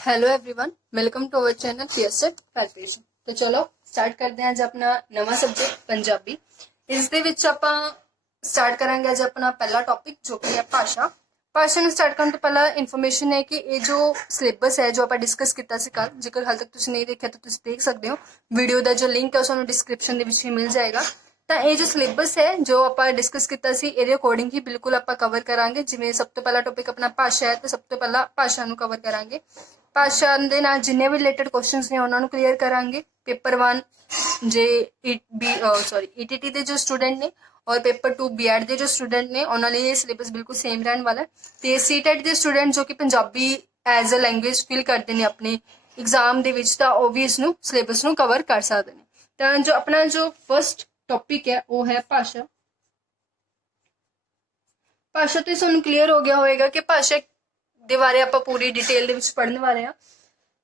Hello everyone, welcome to our channel PSAT preparation. तो चलो start करते हैं। ਅੱਜ ਆਪਣਾ ਨਵਾਂ ਸਬਜੈਕਟ ਪੰਜਾਬੀ। ਇਸ ਦੇ ਵਿੱਚ ਆਪਾਂ ਸਟਾਰਟ ਕਰਾਂਗੇ ਅੱਜ ਆਪਣਾ ਪਹਿਲਾ ਟੌਪਿਕ ਜੋ ਕਿ ਹੈ ਭਾਸ਼ਾ। ਭਾਸ਼ਾ ਨੂੰ ਸਟਾਰਟ ਕਰਨ ਤੋਂ ਪਹਿਲਾਂ ਇਨਫੋਰਮੇਸ਼ਨ ਹੈ ਕਿ ਇਹ ਜੋ ਸਿਲੇਬਸ ਹੈ ਜੋ ਆਪਾਂ ਡਿਸਕਸ ਕੀਤਾ ਸੀ ਕੱਲ, ਜੇਕਰ ਹਾਲ ਤੱਕ ਤੁਸੀਂ ਨਹੀਂ ਦੇਖਿਆ ਤਾਂ ਤੁਸੀਂ ਦੇਖ ਸਕਦੇ ਹੋ। ਵੀਡੀਓ ਦਾ ਜੋ ਲਿੰਕ ਹੈ ਤੁਹਾਨੂੰ ਡਿਸਕ੍ਰਿਪਸ਼ਨ ਦੇ ਵਿੱਚ ਹੀ ਮਿਲ ਜਾਏਗਾ। ਤਾਂ ਇਹ ਜੋ ਸਿਲੇਬਸ ਹੈ ਜੋ ਆਪਾਂ ਡਿਸਕਸ ਕੀਤਾ ਸੀ ਇਹਦੇ ਅਕੋਰਡਿੰਗ ਹੀ ਬਿਲਕੁਲ ਆਪਾਂ ਕਵਰ ਕਰਾਂਗੇ। ਜਿਵੇਂ ਸਭ ਤੋਂ ਪਹਿਲਾ ਟੌਪਿਕ ਆਪਣਾ ਭਾਸ਼ਾ ਹੈ, ਤਾਂ ਸਭ ਤੋਂ ਪਹਿਲਾਂ ਭਾਸ਼ਾ ਨੂੰ ਕਵਰ ਕਰਾਂਗੇ। ਭਾਸ਼ਾ ਦੇ ਨਾਲ ਜਿੰਨੇ ਵੀ ਰਿਲੇਟਡ ਕੁਐਸਚਨਸ ਨੇ ਉਹਨਾਂ ਨੂੰ ਕਲੀਅਰ ਕਰਾਂਗੇ। ਪੇਪਰ 1 ਜੇ ईटीटी ਦੇ ਜੋ ਸਟੂਡੈਂਟ ਨੇ ਔਰ ਪੇਪਰ 2 बीएड ਦੇ ਜੋ ਸਟੂਡੈਂਟ ਨੇ ਉਹਨਾਂ ਲਈ ਇਹ ਸਿਲੇਬਸ ਬਿਲਕੁਲ ਸੇਮ ਰਹਿਣ ਵਾਲਾ ਹੈ। ਤੇ ਸੀਟੈਟ ਦੇ ਸਟੂਡੈਂਟ ਜੋ ਕਿ Punjabi as a language feel ਕਰਦੇ ਨੇ ਆਪਣੇ ਐਗਜ਼ਾਮ ਦੇ ਵਿੱਚ, ਤਾਂ ਉਹ ਵੀ ਇਸ ਨੂੰ ਸਿਲੇਬਸ ਨੂੰ ਕਵਰ ਕਰ ਸਕਦੇ ਨੇ। ਤਾਂ ਜੋ ਆਪਣਾ ਜੋ ਫਸਟ ਟੌਪਿਕ ਹੈ ਉਹ ਹੈ ਭਾਸ਼ਾ। ਭਾਸ਼ਾ ਤੋਂ ਤੁਹਾਨੂੰ ਕਲੀਅਰ ਹੋ ਗਿਆ ਹੋਵੇਗਾ ਕਿ ਭਾਸ਼ਾ ਦੇ ਬਾਰੇ ਆਪਾਂ ਪੂਰੀ ਡਿਟੇਲ ਦੇ ਵਿੱਚ ਪੜ੍ਹਨ ਵਾਲੇ ਹਾਂ।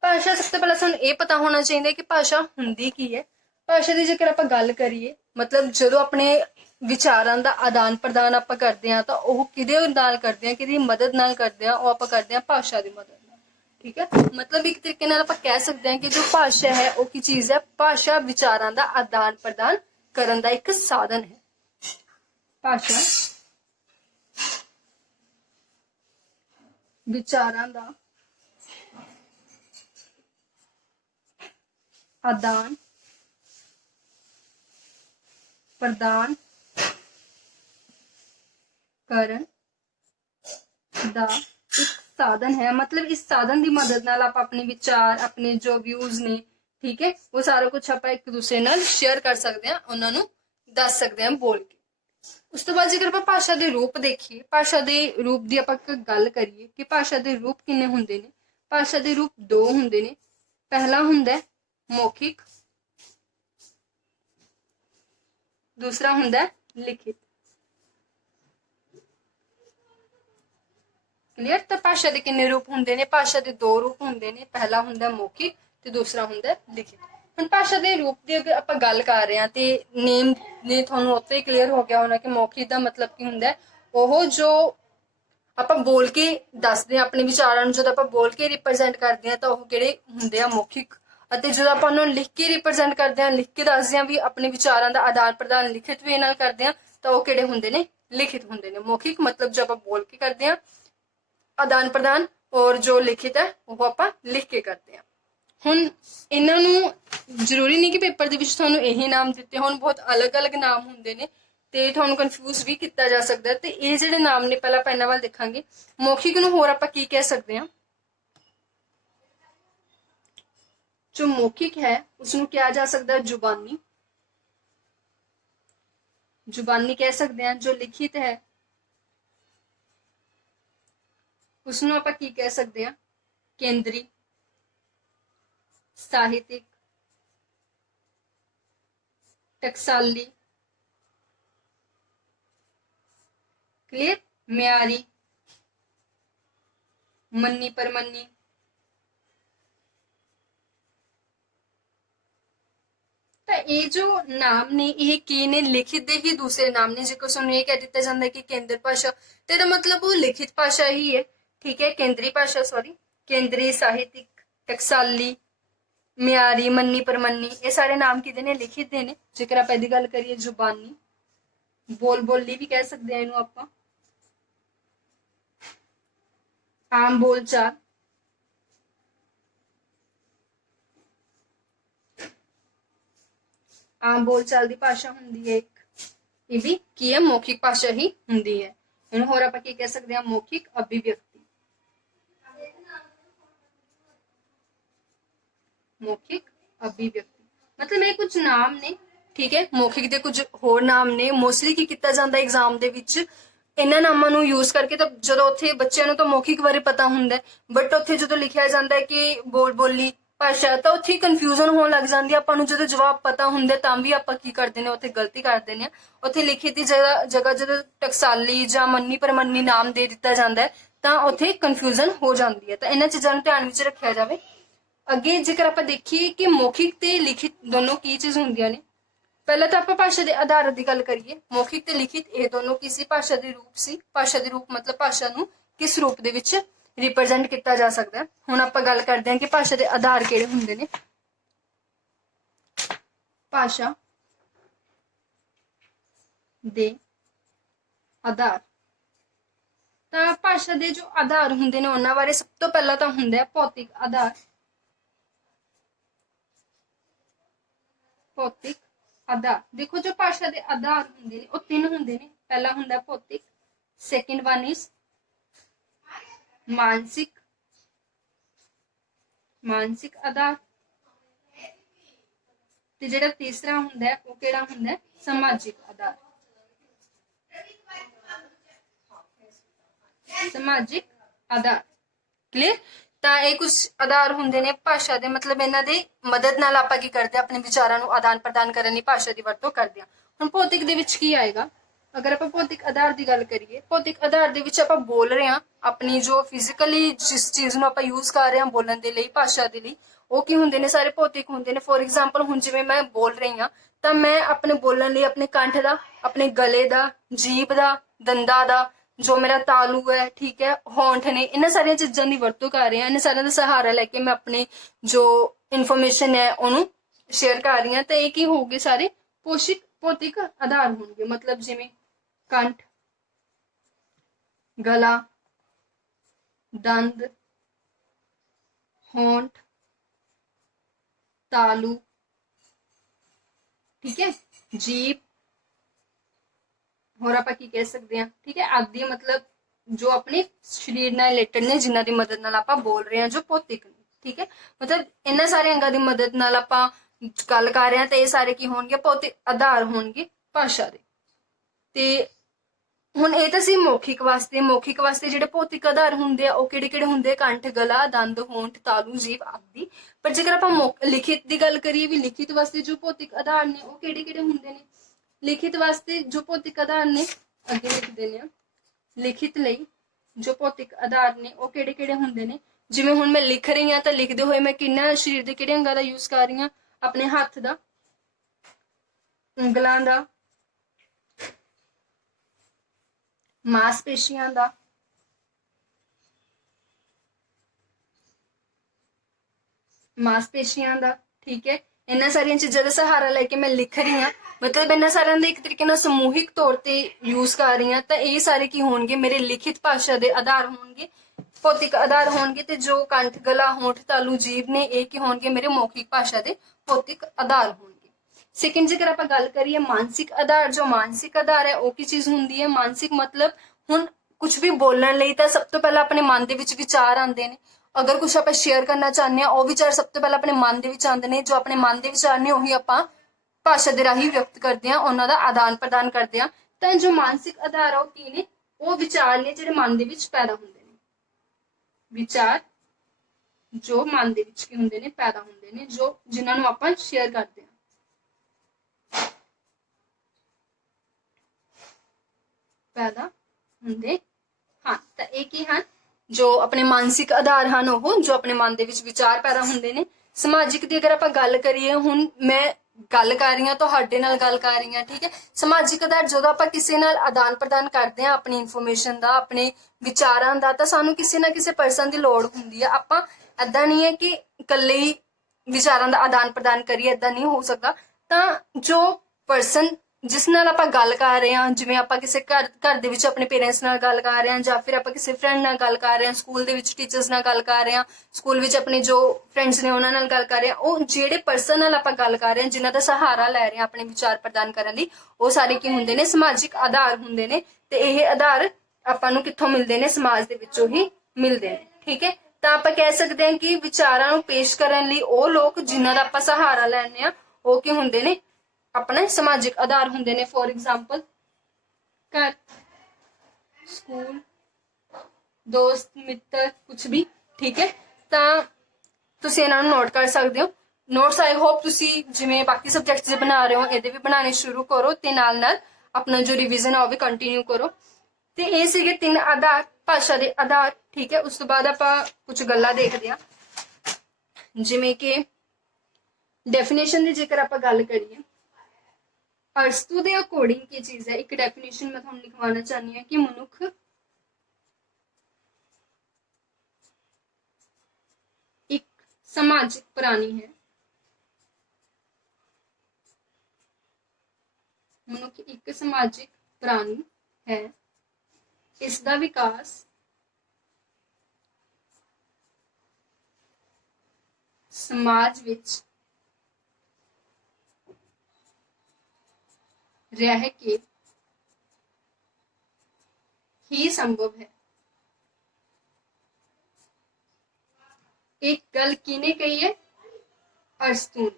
ਭਾਸ਼ਾ ਸਭ ਤੋਂ ਪਹਿਲਾਂ ਸਾਨੂੰ ਇਹ ਪਤਾ ਹੋਣਾ ਚਾਹੀਦਾ ਕਿ ਭਾਸ਼ਾ ਹੁੰਦੀ ਕੀ ਹੈ। ਭਾਸ਼ਾ ਦੀ ਜੇਕਰ ਆਪਾਂ ਗੱਲ ਕਰੀਏ, ਮਤਲਬ ਜਦੋਂ ਆਪਣੇ ਵਿਚਾਰਾਂ ਦਾ ਆਦਾਨ ਪ੍ਰਦਾਨ ਆਪਾਂ ਕਰਦੇ ਹਾਂ ਤਾਂ ਉਹ ਕਿਹਦੇ ਨਾਲ ਕਰਦੇ ਹਾਂ, ਕਿਹਦੀ ਮਦਦ ਨਾਲ ਕਰਦੇ ਹਾਂ, ਉਹ ਆਪਾਂ ਕਰਦੇ ਹਾਂ ਭਾਸ਼ਾ ਦੀ ਮਦਦ ਨਾਲ। ਠੀਕ ਹੈ, ਮਤਲਬ ਇੱਕ ਤਰੀਕੇ ਨਾਲ ਆਪਾਂ ਕਹਿ ਸਕਦੇ ਹਾਂ ਕਿ ਜੋ ਭਾਸ਼ਾ ਹੈ ਉਹ ਕੀ ਚੀਜ਼ ਹੈ। ਭਾਸ਼ਾ ਵਿਚਾਰਾਂ ਦਾ ਆਦਾਨ ਪ੍ਰਦਾਨ ਕਰਨ ਦਾ ਇੱਕ ਸਾਧਨ ਹੈ। ਭਾਸ਼ਾ ਵਿਚਾਰਾਂ ਦਾ ਆਦਾਨ ਪ੍ਰਦਾਨ ਕਰਨ ਦਾ ਇੱਕ ਸਾਧਨ ਹੈ। ਮਤਲਬ ਇਸ ਸਾਧਨ ਦੀ ਮਦਦ ਨਾਲ ਆਪਾਂ ਆਪਣੇ ਵਿਚਾਰ, ਆਪਣੇ ਜੋ ਵਿਊਜ਼ ਨੇ, ਠੀਕ ਹੈ, ਉਹ ਸਾਰਾ ਕੁਝ ਆਪਾਂ ਇੱਕ ਦੂਸਰੇ ਨਾਲ ਸ਼ੇਅਰ ਕਰ ਸਕਦੇ ਹਾਂ, ਉਹਨਾਂ ਨੂੰ ਦੱਸ ਸਕਦੇ ਹਾਂ ਬੋਲ ਕੇ। ਉਸ ਤੋਂ ਬਾਅਦ ਜੇਕਰ ਆਪਾਂ ਭਾਸ਼ਾ ਦੇ ਰੂਪ ਦੇਖੀਏ, ਭਾਸ਼ਾ ਦੇ ਰੂਪ ਦੀ ਆਪਾਂ ਗੱਲ ਕਰੀਏ ਕਿ ਭਾਸ਼ਾ ਦੇ ਰੂਪ ਕਿੰਨੇ ਹੁੰਦੇ ਨੇ। ਭਾਸ਼ਾ ਦੇ ਰੂਪ 2 ਹੁੰਦੇ ਨੇ। ਪਹਿਲਾ ਹੁੰਦਾ ਮੌਖਿਕ, ਦੂਸਰਾ ਹੁੰਦਾ ਲਿਖਿਤ। ਕਲੀਅਰ? ਤਾਂ ਭਾਸ਼ਾ ਦੇ ਕਿੰਨੇ ਰੂਪ ਹੁੰਦੇ ਨੇ? ਭਾਸ਼ਾ ਦੇ 2 ਰੂਪ ਹੁੰਦੇ ਨੇ। ਪਹਿਲਾ ਹੁੰਦਾ ਮੌਖਿਕ ਤੇ ਦੂਸਰਾ ਹੁੰਦਾ ਲਿਖਿਤ। ਹੁਣ ਭਾਸ਼ਾ ਦੇ ਰੂਪ ਦੀ ਅਗਰ ਆਪਾਂ ਗੱਲ ਕਰ ਰਹੇ ਹਾਂ ਤੇ ਨੇਮ ਨੇ ਤੁਹਾਨੂੰ ਉੱਥੇ ਹੀ ਕਲੀਅਰ ਹੋ ਗਿਆ ਹੋਣਾ ਕਿ ਮੌਖਿਕ ਦਾ ਮਤਲਬ ਕੀ ਹੁੰਦਾ ਹੈ। ਉਹ ਜੋ ਆਪਾਂ ਬੋਲ ਕੇ ਦੱਸਦੇ ਹਾਂ ਆਪਣੇ ਵਿਚਾਰਾਂ ਨੂੰ, ਜਦੋਂ ਆਪਾਂ ਬੋਲ ਕੇ ਰਿਪਰੈਜ਼ੈਂਟ ਕਰਦੇ ਹਾਂ ਤਾਂ ਉਹ ਕਿਹੜੇ ਹੁੰਦੇ ਆ? ਮੌਖਿਕ। ਅਤੇ ਜਦੋਂ ਆਪਾਂ ਉਹਨੂੰ ਲਿਖ ਕੇ ਰਿਪਰੈਜ਼ੈਂਟ ਕਰਦੇ ਹਾਂ, ਲਿਖ ਕੇ ਦੱਸਦੇ ਹਾਂ ਵੀ ਆਪਣੇ ਵਿਚਾਰਾਂ ਦਾ ਆਦਾਨ ਪ੍ਰਦਾਨ ਲਿਖਿਤ ਵੇ ਨਾਲ ਕਰਦੇ ਹਾਂ, ਤਾਂ ਉਹ ਕਿਹੜੇ ਹੁੰਦੇ ਨੇ? ਲਿਖਿਤ ਹੁੰਦੇ ਨੇ। ਮੌਖਿਕ ਮਤਲਬ ਜੋ ਆਪਾਂ ਬੋਲ ਕੇ ਕਰਦੇ ਹਾਂ ਆਦਾਨ ਪ੍ਰਦਾਨ, ਔਰ ਜੋ ਲਿਖਿਤ ਹੈ ਉਹ ਆਪਾਂ ਲਿਖ ਕੇ ਕਰਦੇ ਹਾਂ। ਹੁਣ ਇਹਨਾਂ ਨੂੰ ਜ਼ਰੂਰੀ ਨਹੀਂ ਕਿ ਪੇਪਰ ਦੇ ਵਿੱਚ ਤੁਹਾਨੂੰ ਇਹੀ ਨਾਮ ਦਿੱਤੇ ਹੋਣ, ਬਹੁਤ ਅਲੱਗ-ਅਲੱਗ ਨਾਮ ਹੁੰਦੇ ਨੇ ਤੇ ਤੁਹਾਨੂੰ ਕਨਫਿਊਜ਼ ਵੀ ਕੀਤਾ ਜਾ ਸਕਦਾ। ਤੇ ਇਹ ਜਿਹੜੇ ਨਾਮ ਨੇ ਪਹਿਲਾਂ ਆਪਾਂ ਇਹਨਾਂ ਵੱਲ ਦੇਖਾਂਗੇ। ਮੌਖਿਕ ਨੂੰ ਹੋਰ ਆਪਾਂ ਕੀ ਕਹਿ ਸਕਦੇ ਹਾਂ? ਜੋ ਮੌਖਿਕ ਹੈ ਉਸਨੂੰ ਕਿਹਾ ਜਾ ਸਕਦਾ ਜ਼ੁਬਾਨੀ, ਜ਼ੁਬਾਨੀ ਕਹਿ ਸਕਦੇ ਹਾਂ। ਜੋ ਲਿਖਿਤ ਹੈ ਉਸਨੂੰ ਆਪਾਂ ਕੀ ਕਹਿ ਸਕਦੇ ਹਾਂ? ਕੇਂਦਰੀ, ਸਾਹਿਤਿਕ, ਟਕਸਾਲੀ, ਕਲੀਅਰ, ਮਿਆਰੀ, ਮੰਨੀ ਪਰਮੰਨੀ। ਤਾਂ ਇਹ ਜੋ ਨਾਮ ਨੇ ਇਹ ਕੀ ਨੇ? ਲਿਖਿਤ ਦੇ ਹੀ ਦੂਸਰੇ ਨਾਮ ਨੇ। ਜੇਕਰ ਸਾਨੂੰ ਇਹ ਕਹਿ ਦਿੱਤਾ ਜਾਂਦਾ ਹੈ ਕਿ ਕੇਂਦਰ ਭਾਸ਼ਾ, ਤੇ ਇਹਦਾ ਮਤਲਬ ਉਹ ਲਿਖਿਤ ਭਾਸ਼ਾ ਹੀ ਹੈ। ਠੀਕ ਹੈ, ਕੇਂਦਰੀ ਭਾਸ਼ਾ, ਕੇਂਦਰੀ, ਸਾਹਿਤਿਕ, ਟਕਸਾਲੀ, ਮਿਆਰੀ, ਮੰਨੀ ਪਰਮੰਨੀ, ਇਹ ਸਾਰੇ ਨਾਮ ਕਿਹਦੇ ਨੇ? ਲਿਖਿਤ ਦੇ ਨੇ। ਜੇਕਰ ਆਪਾਂ ਇਹਦੀ ਗੱਲ ਕਰੀਏ ਜ਼ੁਬਾਨੀ, ਬੋਲੀ ਵੀ ਕਹਿ ਸਕਦੇ ਹਾਂ ਇਹਨੂੰ ਆਪਾਂ, ਆਮ ਬੋਲਚਾਲ, ਆਮ ਬੋਲਚਾਲ ਦੀ ਭਾਸ਼ਾ ਹੁੰਦੀ ਹੈ ਇੱਕ। ਇਹ ਵੀ ਕੀ ਹੈ? ਮੌਖਿਕ ਭਾਸ਼ਾ ਹੀ ਹੁੰਦੀ ਹੈ। ਇਹਨੂੰ ਹੋਰ ਆਪਾਂ ਕੀ ਕਹਿ ਸਕਦੇ ਹਾਂ? ਮੌਖਿਕ ਅਭਿਵਿਅਕਤੀ, ਮੌਖਿਕ ਅਭਿਵਿਅਕਤੀ। ਮਤਲਬ ਇਹ ਕੁਝ ਨਾਮ ਨੇ, ਠੀਕ ਹੈ। ਮੌਖਿਕ ਦੇ ਕੁਝ ਹੋਰ ਨਾਮ ਨੇ। ਮੋਸਟਲੀ ਕੀ ਕੀਤਾ ਜਾਂਦਾ ਐਗਜ਼ਾਮ ਦੇ ਵਿੱਚ, ਇਹਨਾਂ ਨਾਮਾਂ ਨੂੰ ਯੂਜ਼ ਕਰਕੇ। ਤਾਂ ਜਦੋਂ ਉੱਥੇ ਬੱਚਿਆਂ ਨੂੰ ਤਾਂ ਮੌਖਿਕ ਬਾਰੇ ਪਤਾ ਹੁੰਦਾ, ਬਟ ਉੱਥੇ ਜਦੋਂ ਲਿਖਿਆ ਜਾਂਦਾ ਹੈ ਕਿ ਬੋਲੀ ਭਾਸ਼ਾ, ਤਾਂ ਉੱਥੇ ਕਨਫਿਊਜ਼ਨ ਹੋਣ ਲੱਗ ਜਾਂਦੀ ਹੈ। ਆਪਾਂ ਨੂੰ ਜਦੋਂ ਜਵਾਬ ਪਤਾ ਹੁੰਦਾ ਤਾਂ ਵੀ ਆਪਾਂ ਕੀ ਕਰਦੇ ਨੇ? ਉੱਥੇ ਗਲਤੀ ਕਰਦੇ ਨੇ। ਉੱਥੇ ਲਿਖਿਤ ਦੀ ਜਗ੍ਹਾ ਜਦੋਂ ਟਕਸਾਲੀ ਜਾਂ ਮੰਨੀ ਪਰਮੰਨੀ ਨਾਮ ਦੇ ਦਿੱਤਾ ਜਾਂਦਾ ਤਾਂ ਉੱਥੇ ਕਨਫਿਊਜ਼ਨ ਹੋ ਜਾਂਦੀ ਹੈ। ਤਾਂ ਇਹਨਾਂ ਚੀਜ਼ਾਂ ਨੂੰ ਧਿਆਨ ਵਿੱਚ ਰੱਖਿਆ ਜਾਵੇ। ਅੱਗੇ ਜੇਕਰ ਆਪਾਂ ਦੇਖੀਏ ਕਿ ਮੌਖਿਕ ਤੇ ਲਿਖਿਤ ਦੋਨੋਂ ਕੀ ਚੀਜ਼ ਹੁੰਦੀਆਂ ਨੇ, ਪਹਿਲਾਂ ਤਾਂ ਆਪਾਂ ਭਾਸ਼ਾ ਦੇ ਆਧਾਰ ਦੀ ਗੱਲ ਕਰੀਏ। ਮੌਖਿਕ ਤੇ ਲਿਖਿਤ ਇਹ ਦੋਨੋਂ ਕਿਸੇ ਭਾਸ਼ਾ ਦੇ ਰੂਪ ਸੀ। ਭਾਸ਼ਾ ਦੇ ਰੂਪ ਮਤਲਬ ਭਾਸ਼ਾ ਨੂੰ ਕਿਸ ਰੂਪ ਦੇ ਵਿੱਚ रिप्रजेंट किया जा सकता है। हुण आपां गल करते हैं कि भाषा के आधार किहड़े हुंदे ने। भाषा दे आधार, ਤਾਂ ਭਾਸ਼ਾ ਦੇ ਜੋ ਆਧਾਰ ਹੁੰਦੇ ਨੇ ਉਹਨਾਂ ਬਾਰੇ ਸਭ ਤੋਂ ਪਹਿਲਾਂ ਤਾਂ ਹੁੰਦਾ ਹੈ ਭੌਤਿਕ ਆਧਾਰ। ਭੌਤਿਕ ਆਧਾਰ ਦੇਖੋ, ਜੋ ਭਾਸ਼ਾ ਦੇ ਆਧਾਰ ਹੁੰਦੇ ਨੇ ਉਹ ਤਿੰਨ ਹੁੰਦੇ ਨੇ। ਪਹਿਲਾ ਹੁੰਦਾ ਭੌਤਿਕ, ਸੈਕਿੰਡ ਵਨ ਇਜ਼ ਮਾਨਸਿਕ, ਮਾਨਸਿਕ ਆਧਾਰ, ਤੇ ਜਿਹੜਾ ਤੀਸਰਾ ਹੁੰਦਾ ਹੈ ਉਹ ਕਿਹੜਾ ਹੁੰਦਾ ਹੈ, ਸਮਾਜਿਕ ਆਧਾਰ। ਸਮਾਜਿਕ ਆਧਾਰ ਕਲੀਅਰ। ਤਾਂ ਇਹ ਕੁਝ ਆਧਾਰ ਹੁੰਦੇ ਨੇ ਭਾਸ਼ਾ ਦੇ, ਮਤਲਬ ਇਹਨਾਂ ਦੀ ਮਦਦ ਨਾਲ ਆਪਾਂ ਕੀ ਕਰਦੇ ਆ, ਆਪਣੇ ਵਿਚਾਰਾਂ ਨੂੰ ਆਦਾਨ ਪ੍ਰਦਾਨ ਕਰਨ ਲਈ ਭਾਸ਼ਾ ਦੀ ਵਰਤੋਂ ਕਰਦੇ ਆ। ਹੁਣ ਭੌਤਿਕ ਦੇ ਵਿੱਚ ਕੀ ਆਏਗਾ, ਅਗਰ ਆਪਾਂ ਭੌਤਿਕ ਆਧਾਰ ਦੀ ਗੱਲ ਕਰੀਏ, ਭੌਤਿਕ ਆਧਾਰ ਦੇ ਵਿੱਚ ਆਪਾਂ ਬੋਲ ਰਹੇ ਹਾਂ ਆਪਣੀ ਜੋ ਫਿਜ਼ੀਕਲੀ ਜਿਸ ਚੀਜ਼ ਨੂੰ ਆਪਾਂ ਯੂਜ਼ ਕਰ ਰਹੇ ਹਾਂ ਬੋਲਣ ਦੇ ਲਈ, ਭਾਸ਼ਾ ਦੇ ਲਈ, ਉਹ ਕੀ ਹੁੰਦੇ ਨੇ, ਸਾਰੇ ਭੌਤਿਕ ਹੁੰਦੇ ਨੇ। ਫੋਰ ਐਗਜ਼ਾਮਪਲ ਹੁਣ ਜਿਵੇਂ ਮੈਂ ਬੋਲ ਰਹੀ ਹਾਂ ਤਾਂ ਮੈਂ ਆਪਣੇ ਬੋਲਣ ਲਈ ਆਪਣੇ ਕੰਠ ਦਾ, ਆਪਣੇ ਗਲੇ ਦਾ, ਜੀਭ ਦਾ, ਦੰਦਾਂ ਦਾ, ਜੋ ਮੇਰਾ ਤਾਲੂ ਹੈ, ਠੀਕ ਹੈ, ਹੋਂਠ ਨੇ, ਇਹਨਾਂ ਸਾਰੀਆਂ ਚੀਜ਼ਾਂ ਦੀ ਵਰਤੋਂ ਕਰ ਰਹੀ ਹਾਂ। ਇਹਨਾਂ ਸਾਰਿਆਂ ਦਾ ਸਹਾਰਾ ਲੈ ਕੇ ਮੈਂ ਆਪਣੇ ਜੋ ਇਨਫੋਰਮੇਸ਼ਨ ਹੈ ਉਹਨੂੰ ਸ਼ੇਅਰ ਕਰ ਰਹੀ ਹਾਂ। ਤਾਂ ਇਹ ਕੀ ਹੋਊਗੇ, ਸਾਰੇ ਭੌਤਿਕ ਆਧਾਰ ਹੋਣਗੇ। ਮਤਲਬ ਜਿਵੇਂ ਕੰਠ, ਗਲਾ, ਦੰਦ, ਹੋਂਠ, ਤਾਲੂ, ठीक है, जीभ, ਹੋਰ ਆਪਾਂ ਕੀ ਕਹਿ ਸਕਦੇ ਹਾਂ, ਠੀਕ ਹੈ, ਆਦਿ, ਮਤਲਬ ਜੋ ਆਪਣੇ ਸਰੀਰ ਨਾਲ ਰਿਲੇਟਡ ਨੇ, ਜਿਨ੍ਹਾਂ ਦੀ ਮਦਦ ਨਾਲ ਆਪਾਂ ਬੋਲ ਰਹੇ ਹਾਂ, ਜੋ ਭੌਤਿਕ ਨੇ, ਠੀਕ ਹੈ। ਮਤਲਬ ਇਹਨਾਂ ਸਾਰੇ ਅੰਗਾਂ ਦੀ ਮਦਦ ਨਾਲ ਆਪਾਂ ਗੱਲ ਕਰ ਰਹੇ ਹਾਂ ਤੇ ਇਹ ਸਾਰੇ ਕੀ ਹੋਣਗੇ, ਭੌਤਿਕ ਆਧਾਰ ਹੋਣਗੇ ਭਾਸ਼ਾ ਦੇ। ਤੇ ਹੁਣ ਇਹ ਤਾਂ ਸੀ ਮੌਖਿਕ ਵਾਸਤੇ। ਮੌਖਿਕ ਵਾਸਤੇ ਜਿਹੜੇ ਭੌਤਿਕ ਆਧਾਰ ਹੁੰਦੇ ਆ ਉਹ ਕਿਹੜੇ ਕਿਹੜੇ ਹੁੰਦੇ, ਕੰਠ, ਗਲਾ, ਦੰਦ, ਹੋਂਠ, ਤਾਲੂ, ਜੀਭ ਆਦਿ। ਪਰ ਜੇਕਰ ਆਪਾਂ ਲਿਖਿਤ ਦੀ ਗੱਲ ਕਰੀਏ ਵੀ ਲਿਖਿਤ ਵਾਸਤੇ ਜੋ ਭੌਤਿਕ ਆਧਾਰ ਨੇ ਉਹ ਕਿਹੜੇ ਕਿਹੜੇ ਹੁੰਦੇ ਨੇ। ਲਿਖਿਤ ਵਾਸਤੇ ਜੋ ਭੌਤਿਕ ਆਧਾਰ ਨੇ, ਅੱਗੇ ਲਿਖਦੇ ਨੇ, ਲਿਖਿਤ ਲਈ ਜੋ ਭੌਤਿਕ ਆਧਾਰ ਨੇ ਉਹ ਕਿਹੜੇ ਕਿਹੜੇ ਹੁੰਦੇ ਨੇ। ਜਿਵੇਂ ਹੁਣ ਮੈਂ ਲਿਖ ਰਹੀ ਹਾਂ ਤਾਂ ਲਿਖਦੇ ਹੋਏ ਮੈਂ ਕਿੰਨਾ ਸਰੀਰ ਦੇ ਕਿਹੜੇ ਅੰਗਾਂ ਦਾ ਯੂਜ਼ ਕਰ ਰਹੀ ਹਾਂ, ਆਪਣੇ ਹੱਥ ਦਾ, ਉਂਗਲਾਂ ਦਾ, ਮਾਸਪੇਸ਼ੀਆਂ ਦਾ, ਮਾਸਪੇਸ਼ੀਆਂ ਦਾ, ਠੀਕ ਹੈ। ਇਹਨਾਂ ਸਾਰੀਆਂ ਚੀਜ਼ਾਂ ਦਾ ਸਹਾਰਾ ਲੈ ਕੇ ਮੈਂ ਲਿਖ ਰਹੀ ਹਾਂ, ਮਤਲਬ ਇਹਨਾਂ ਸਾਰਿਆਂ ਦਾ ਇੱਕ ਤਰੀਕੇ ਨਾਲ ਸਮੂਹਿਕ ਤੌਰ ਤੇ ਯੂਜ਼ ਕਰ ਰਹੀ ਹਾਂ। ਤਾਂ ਇਹ ਸਾਰੇ ਕੀ ਹੋਣਗੇ, ਮੇਰੇ ਲਿਖਿਤ ਭਾਸ਼ਾ ਦੇ ਆਧਾਰ ਹੋਣਗੇ, ਭੌਤਿਕ ਆਧਾਰ ਹੋਣਗੇ। ਤੇ ਜੋ ਕੰਠ, ਗਲਾ, ਹੋਂਠ, ਤਾਲੂ, ਜੀਭ ਨੇ ਇਹ ਕੀ ਹੋਣਗੇ, ਮੇਰੇ ਮੌਖਿਕ ਭਾਸ਼ਾ ਦੇ ਭੌਤਿਕ ਆਧਾਰ ਹੋਣਗੇ। ਸੈਕਿੰਡ ਜੇਕਰ ਆਪਾਂ ਗੱਲ ਕਰੀਏ ਮਾਨਸਿਕ ਆਧਾਰ, ਜੋ ਮਾਨਸਿਕ ਆਧਾਰ ਹੈ ਉਹ ਕੀ ਚੀਜ਼ ਹੁੰਦੀ ਹੈ। ਮਾਨਸਿਕ ਮਤਲਬ ਹੁਣ ਕੁਝ ਵੀ ਬੋਲਣ ਲਈ ਤਾਂ ਸਭ ਤੋਂ ਪਹਿਲਾਂ ਆਪਣੇ ਮਨ ਦੇ ਵਿੱਚ ਵਿਚਾਰ ਆਉਂਦੇ ਨੇ। ਅਗਰ ਕੁਝ ਆਪਾਂ ਸ਼ੇਅਰ ਕਰਨਾ ਚਾਹੁੰਦੇ ਹਾਂ ਉਹ ਵਿਚਾਰ ਸਭ ਤੋਂ ਪਹਿਲਾਂ ਆਪਣੇ ਮਨ ਦੇ ਵਿੱਚ ਆਉਂਦੇ ਨੇ। ਜੋ ਆਪਣੇ ਮਨ ਦੇ ਵਿਚਾਰ ਨੇ ਉਹੀ ਆਪਾਂ ਭਾਸ਼ਾ ਦੇ ਰਾਹੀਂ ਵਿਅਕਤ ਕਰਦੇ ਹਾਂ, ਉਹਨਾਂ ਦਾ ਆਦਾਨ ਪ੍ਰਦਾਨ ਕਰਦੇ ਹਾਂ। ਤਾਂ ਜੋ ਮਾਨਸਿਕ ਆਧਾਰ ਆ ਉਹ ਕੀ ਨੇ, ਉਹ ਵਿਚਾਰ ਨੇ ਜਿਹੜੇ ਮਨ ਦੇ ਵਿੱਚ ਪੈਦਾ ਹੁੰਦੇ ਨੇ। ਵਿਚਾਰ ਜੋ ਮਨ ਦੇ ਵਿੱਚ ਕੀ ਹੁੰਦੇ ਨੇ, ਪੈਦਾ ਹੁੰਦੇ ਨੇ, ਜੋ ਜਿਨ੍ਹਾਂ ਨੂੰ ਆਪਾਂ ਸ਼ੇਅਰ ਕਰਦੇ ਹਾਂ। ਪੈਦਾ ਹੁੰਦੇ ਹਨ। ਤਾਂ ਇਹ ਕੀ ਹਨ, ਜੋ ਆਪਣੇ ਮਾਨਸਿਕ ਆਧਾਰ ਹਨ, ਉਹ ਜੋ ਆਪਣੇ ਮਨ ਦੇ ਵਿੱਚ ਵਿਚਾਰ ਪੈਦਾ ਹੁੰਦੇ ਨੇ। ਸਮਾਜਿਕ ਦੀ ਅਗਰ ਆਪਾਂ ਗੱਲ ਕਰੀਏ, ਹੁਣ ਮੈਂ ਗੱਲ ਕਰ ਰਹੀ ਹਾਂ, ਤੁਹਾਡੇ ਨਾਲ ਗੱਲ ਕਰ ਰਹੀ ਹਾਂ, ਠੀਕ ਹੈ। ਸਮਾਜਿਕ ਆਧਾਰ ਜਦੋਂ ਆਪਾਂ ਕਿਸੇ ਨਾਲ ਆਦਾਨ ਪ੍ਰਦਾਨ ਕਰਦੇ ਹਾਂ ਆਪਣੀ ਇਨਫੋਰਮੇਸ਼ਨ ਦਾ, ਆਪਣੇ ਵਿਚਾਰਾਂ ਦਾ, ਤਾਂ ਸਾਨੂੰ ਕਿਸੇ ਨਾ ਕਿਸੇ ਪਰਸਨ ਦੀ ਲੋੜ ਹੁੰਦੀ ਹੈ। ਆਪਾਂ ਏਦਾਂ ਨਹੀਂ ਹੈ ਕਿ ਇਕੱਲੇ ਹੀ ਵਿਚਾਰਾਂ ਦਾ ਆਦਾਨ ਪ੍ਰਦਾਨ ਕਰੀਏ, ਏਦਾਂ ਨਹੀਂ ਹੋ ਸਕਦਾ। ਤਾਂ ਜੋ ਪਰਸਨ ਜਿਸ ਨਾਲ ਆਪਾਂ ਗੱਲ ਕਰ ਰਹੇ ਹਾਂ, ਜਿਵੇਂ ਆਪਾਂ ਕਿਸੇ ਘਰ ਦੇ ਵਿੱਚ ਆਪਣੇ ਪੇਰੈਂਟਸ ਨਾਲ ਗੱਲ ਕਰ ਰਹੇ ਹਾਂ, ਜਾਂ ਫਿਰ ਆਪਾਂ ਕਿਸੇ ਫਰੈਂਡ ਨਾਲ ਗੱਲ ਕਰ ਰਹੇ ਹਾਂ, ਸਕੂਲ ਦੇ ਵਿੱਚ ਟੀਚਰਸ ਨਾਲ ਗੱਲ ਕਰ ਰਹੇ ਹਾਂ, ਸਕੂਲ ਵਿੱਚ ਆਪਣੇ ਜੋ ਫਰੈਂਡਸ ਨੇ ਉਹਨਾਂ ਨਾਲ ਗੱਲ ਕਰ ਰਹੇ ਹਾਂ, ਉਹ ਜਿਹੜੇ ਪਰਸਨ ਨਾਲ ਆਪਾਂ ਗੱਲ ਕਰ ਰਹੇ ਹਾਂ, ਜਿਨ੍ਹਾਂ ਦਾ ਸਹਾਰਾ ਲੈ ਰਹੇ ਹਾਂ ਆਪਣੇ ਵਿਚਾਰ ਪ੍ਰਦਾਨ ਕਰਨ ਲਈ, ਉਹ ਸਾਰੇ ਕੀ ਹੁੰਦੇ ਨੇ, ਸਮਾਜਿਕ ਆਧਾਰ ਹੁੰਦੇ ਨੇ। ਤੇ ਇਹ ਆਧਾਰ ਆਪਾਂ ਨੂੰ ਕਿੱਥੋਂ ਮਿਲਦੇ ਨੇ, ਸਮਾਜ ਦੇ ਵਿੱਚੋਂ ਹੀ ਮਿਲਦੇ ਨੇ, ਠੀਕ ਹੈ। ਤਾਂ ਆਪਾਂ ਕਹਿ ਸਕਦੇ ਹਾਂ ਕਿ ਵਿਚਾਰਾਂ ਨੂੰ ਪੇਸ਼ ਕਰਨ ਲਈ ਉਹ ਲੋਕ ਜਿਨ੍ਹਾਂ ਦਾ ਆਪਾਂ ਸਹਾਰਾ ਲੈਂਦੇ ਹਾਂ ਉਹ ਕੀ ਹੁੰਦੇ ਨੇ, ਆਪਣੇ ਸਮਾਜਿਕ ਆਧਾਰ ਹੁੰਦੇ ਨੇ। ਫੋਰ ਐਗਜ਼ਾਮਪਲ ਘਰ, ਸਕੂਲ, ਦੋਸਤ, ਮਿੱਤਰ, ਕੁਝ ਵੀ, ਠੀਕ ਹੈ। ਤਾਂ ਤੁਸੀਂ ਇਹਨਾਂ ਨੂੰ ਨੋਟ ਕਰ ਸਕਦੇ ਹੋ। ਨੋਟਸ ਆਈ ਹੋਪ ਤੁਸੀਂ ਜਿਵੇਂ ਬਾਕੀ ਸਬਜੈਕਟਸ ਦੇ ਬਣਾ ਰਹੇ ਹੋ ਇਹਦੇ ਵੀ ਬਣਾਉਣੇ ਸ਼ੁਰੂ ਕਰੋ, ਤੇ ਨਾਲ ਨਾਲ ਆਪਣਾ ਜੋ ਰਿਵੀਜ਼ਨ ਆ ਉਹ ਵੀ ਕੰਟੀਨਿਊ ਕਰੋ। ਤੇ ਇਹ ਸੀਗੇ 3 ਆਧਾਰ, ਭਾਸ਼ਾ ਦੇ ਆਧਾਰ, ਠੀਕ ਹੈ। ਉਸ ਤੋਂ ਬਾਅਦ ਆਪਾਂ ਕੁਝ ਗੱਲਾਂ ਦੇਖਦੇ ਹਾਂ, ਜਿਵੇਂ ਕਿ ਡੈਫੀਨੇਸ਼ਨ ਦੀ ਜੇਕਰ ਆਪਾਂ ਗੱਲ ਕਰੀਏ, ਅਰਸਤੂ ਦੇ ਅਕੋਰਡਿੰਗ ਕੀ ਚੀਜ਼ ਹੈ, ਇੱਕ ਡੈਫੀਨੇਸ਼ਨ ਮੈਂ ਤੁਹਾਨੂੰ ਲਿਖਵਾਉਣਾ ਚਾਹੁੰਦੀ ਹਾਂ ਕਿ ਮਨੁੱਖ समाजिक प्राणी है। मनुख एक समाजिक प्राणी है। इसका विकास समाज विच रह के ही संभव है। एक गल किने कही है? अरस्तू ने।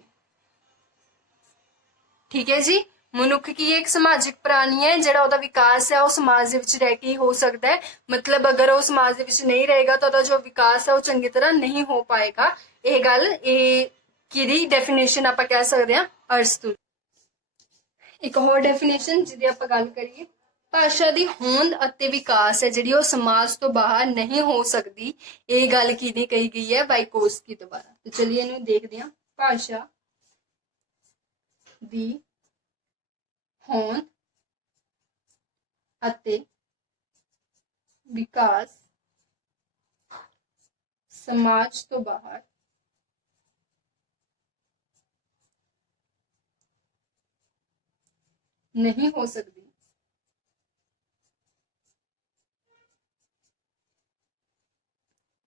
ठीक है जी। मनुख की एक समाजिक प्राणी है, जिहड़ा उहदा विकास है वो समाज दे विच रह के ही हो सकता है। मतलब अगर वो समाज दे विच नहीं रहेगा तो उहदा जो विकास है वो चंगी तरह नहीं हो पाएगा। यह गल किहदी डेफिनेशन आपां कह सकते हैं? अरस्तू। एक होर डेफिनेशन जिहदी आपां गल करिए, भाषा की होंद ਅਤੇ विकास है जिहड़ी वो समाज तो बाहर नहीं हो सकती। ये गल किहदी कही गई है? वाइकोस्की द्वारा। तो चलिए इन्हू देखते हैं। भाषा ਦੀ होंद ਅਤੇ विकास समाज तो बाहर नहीं हो सकती।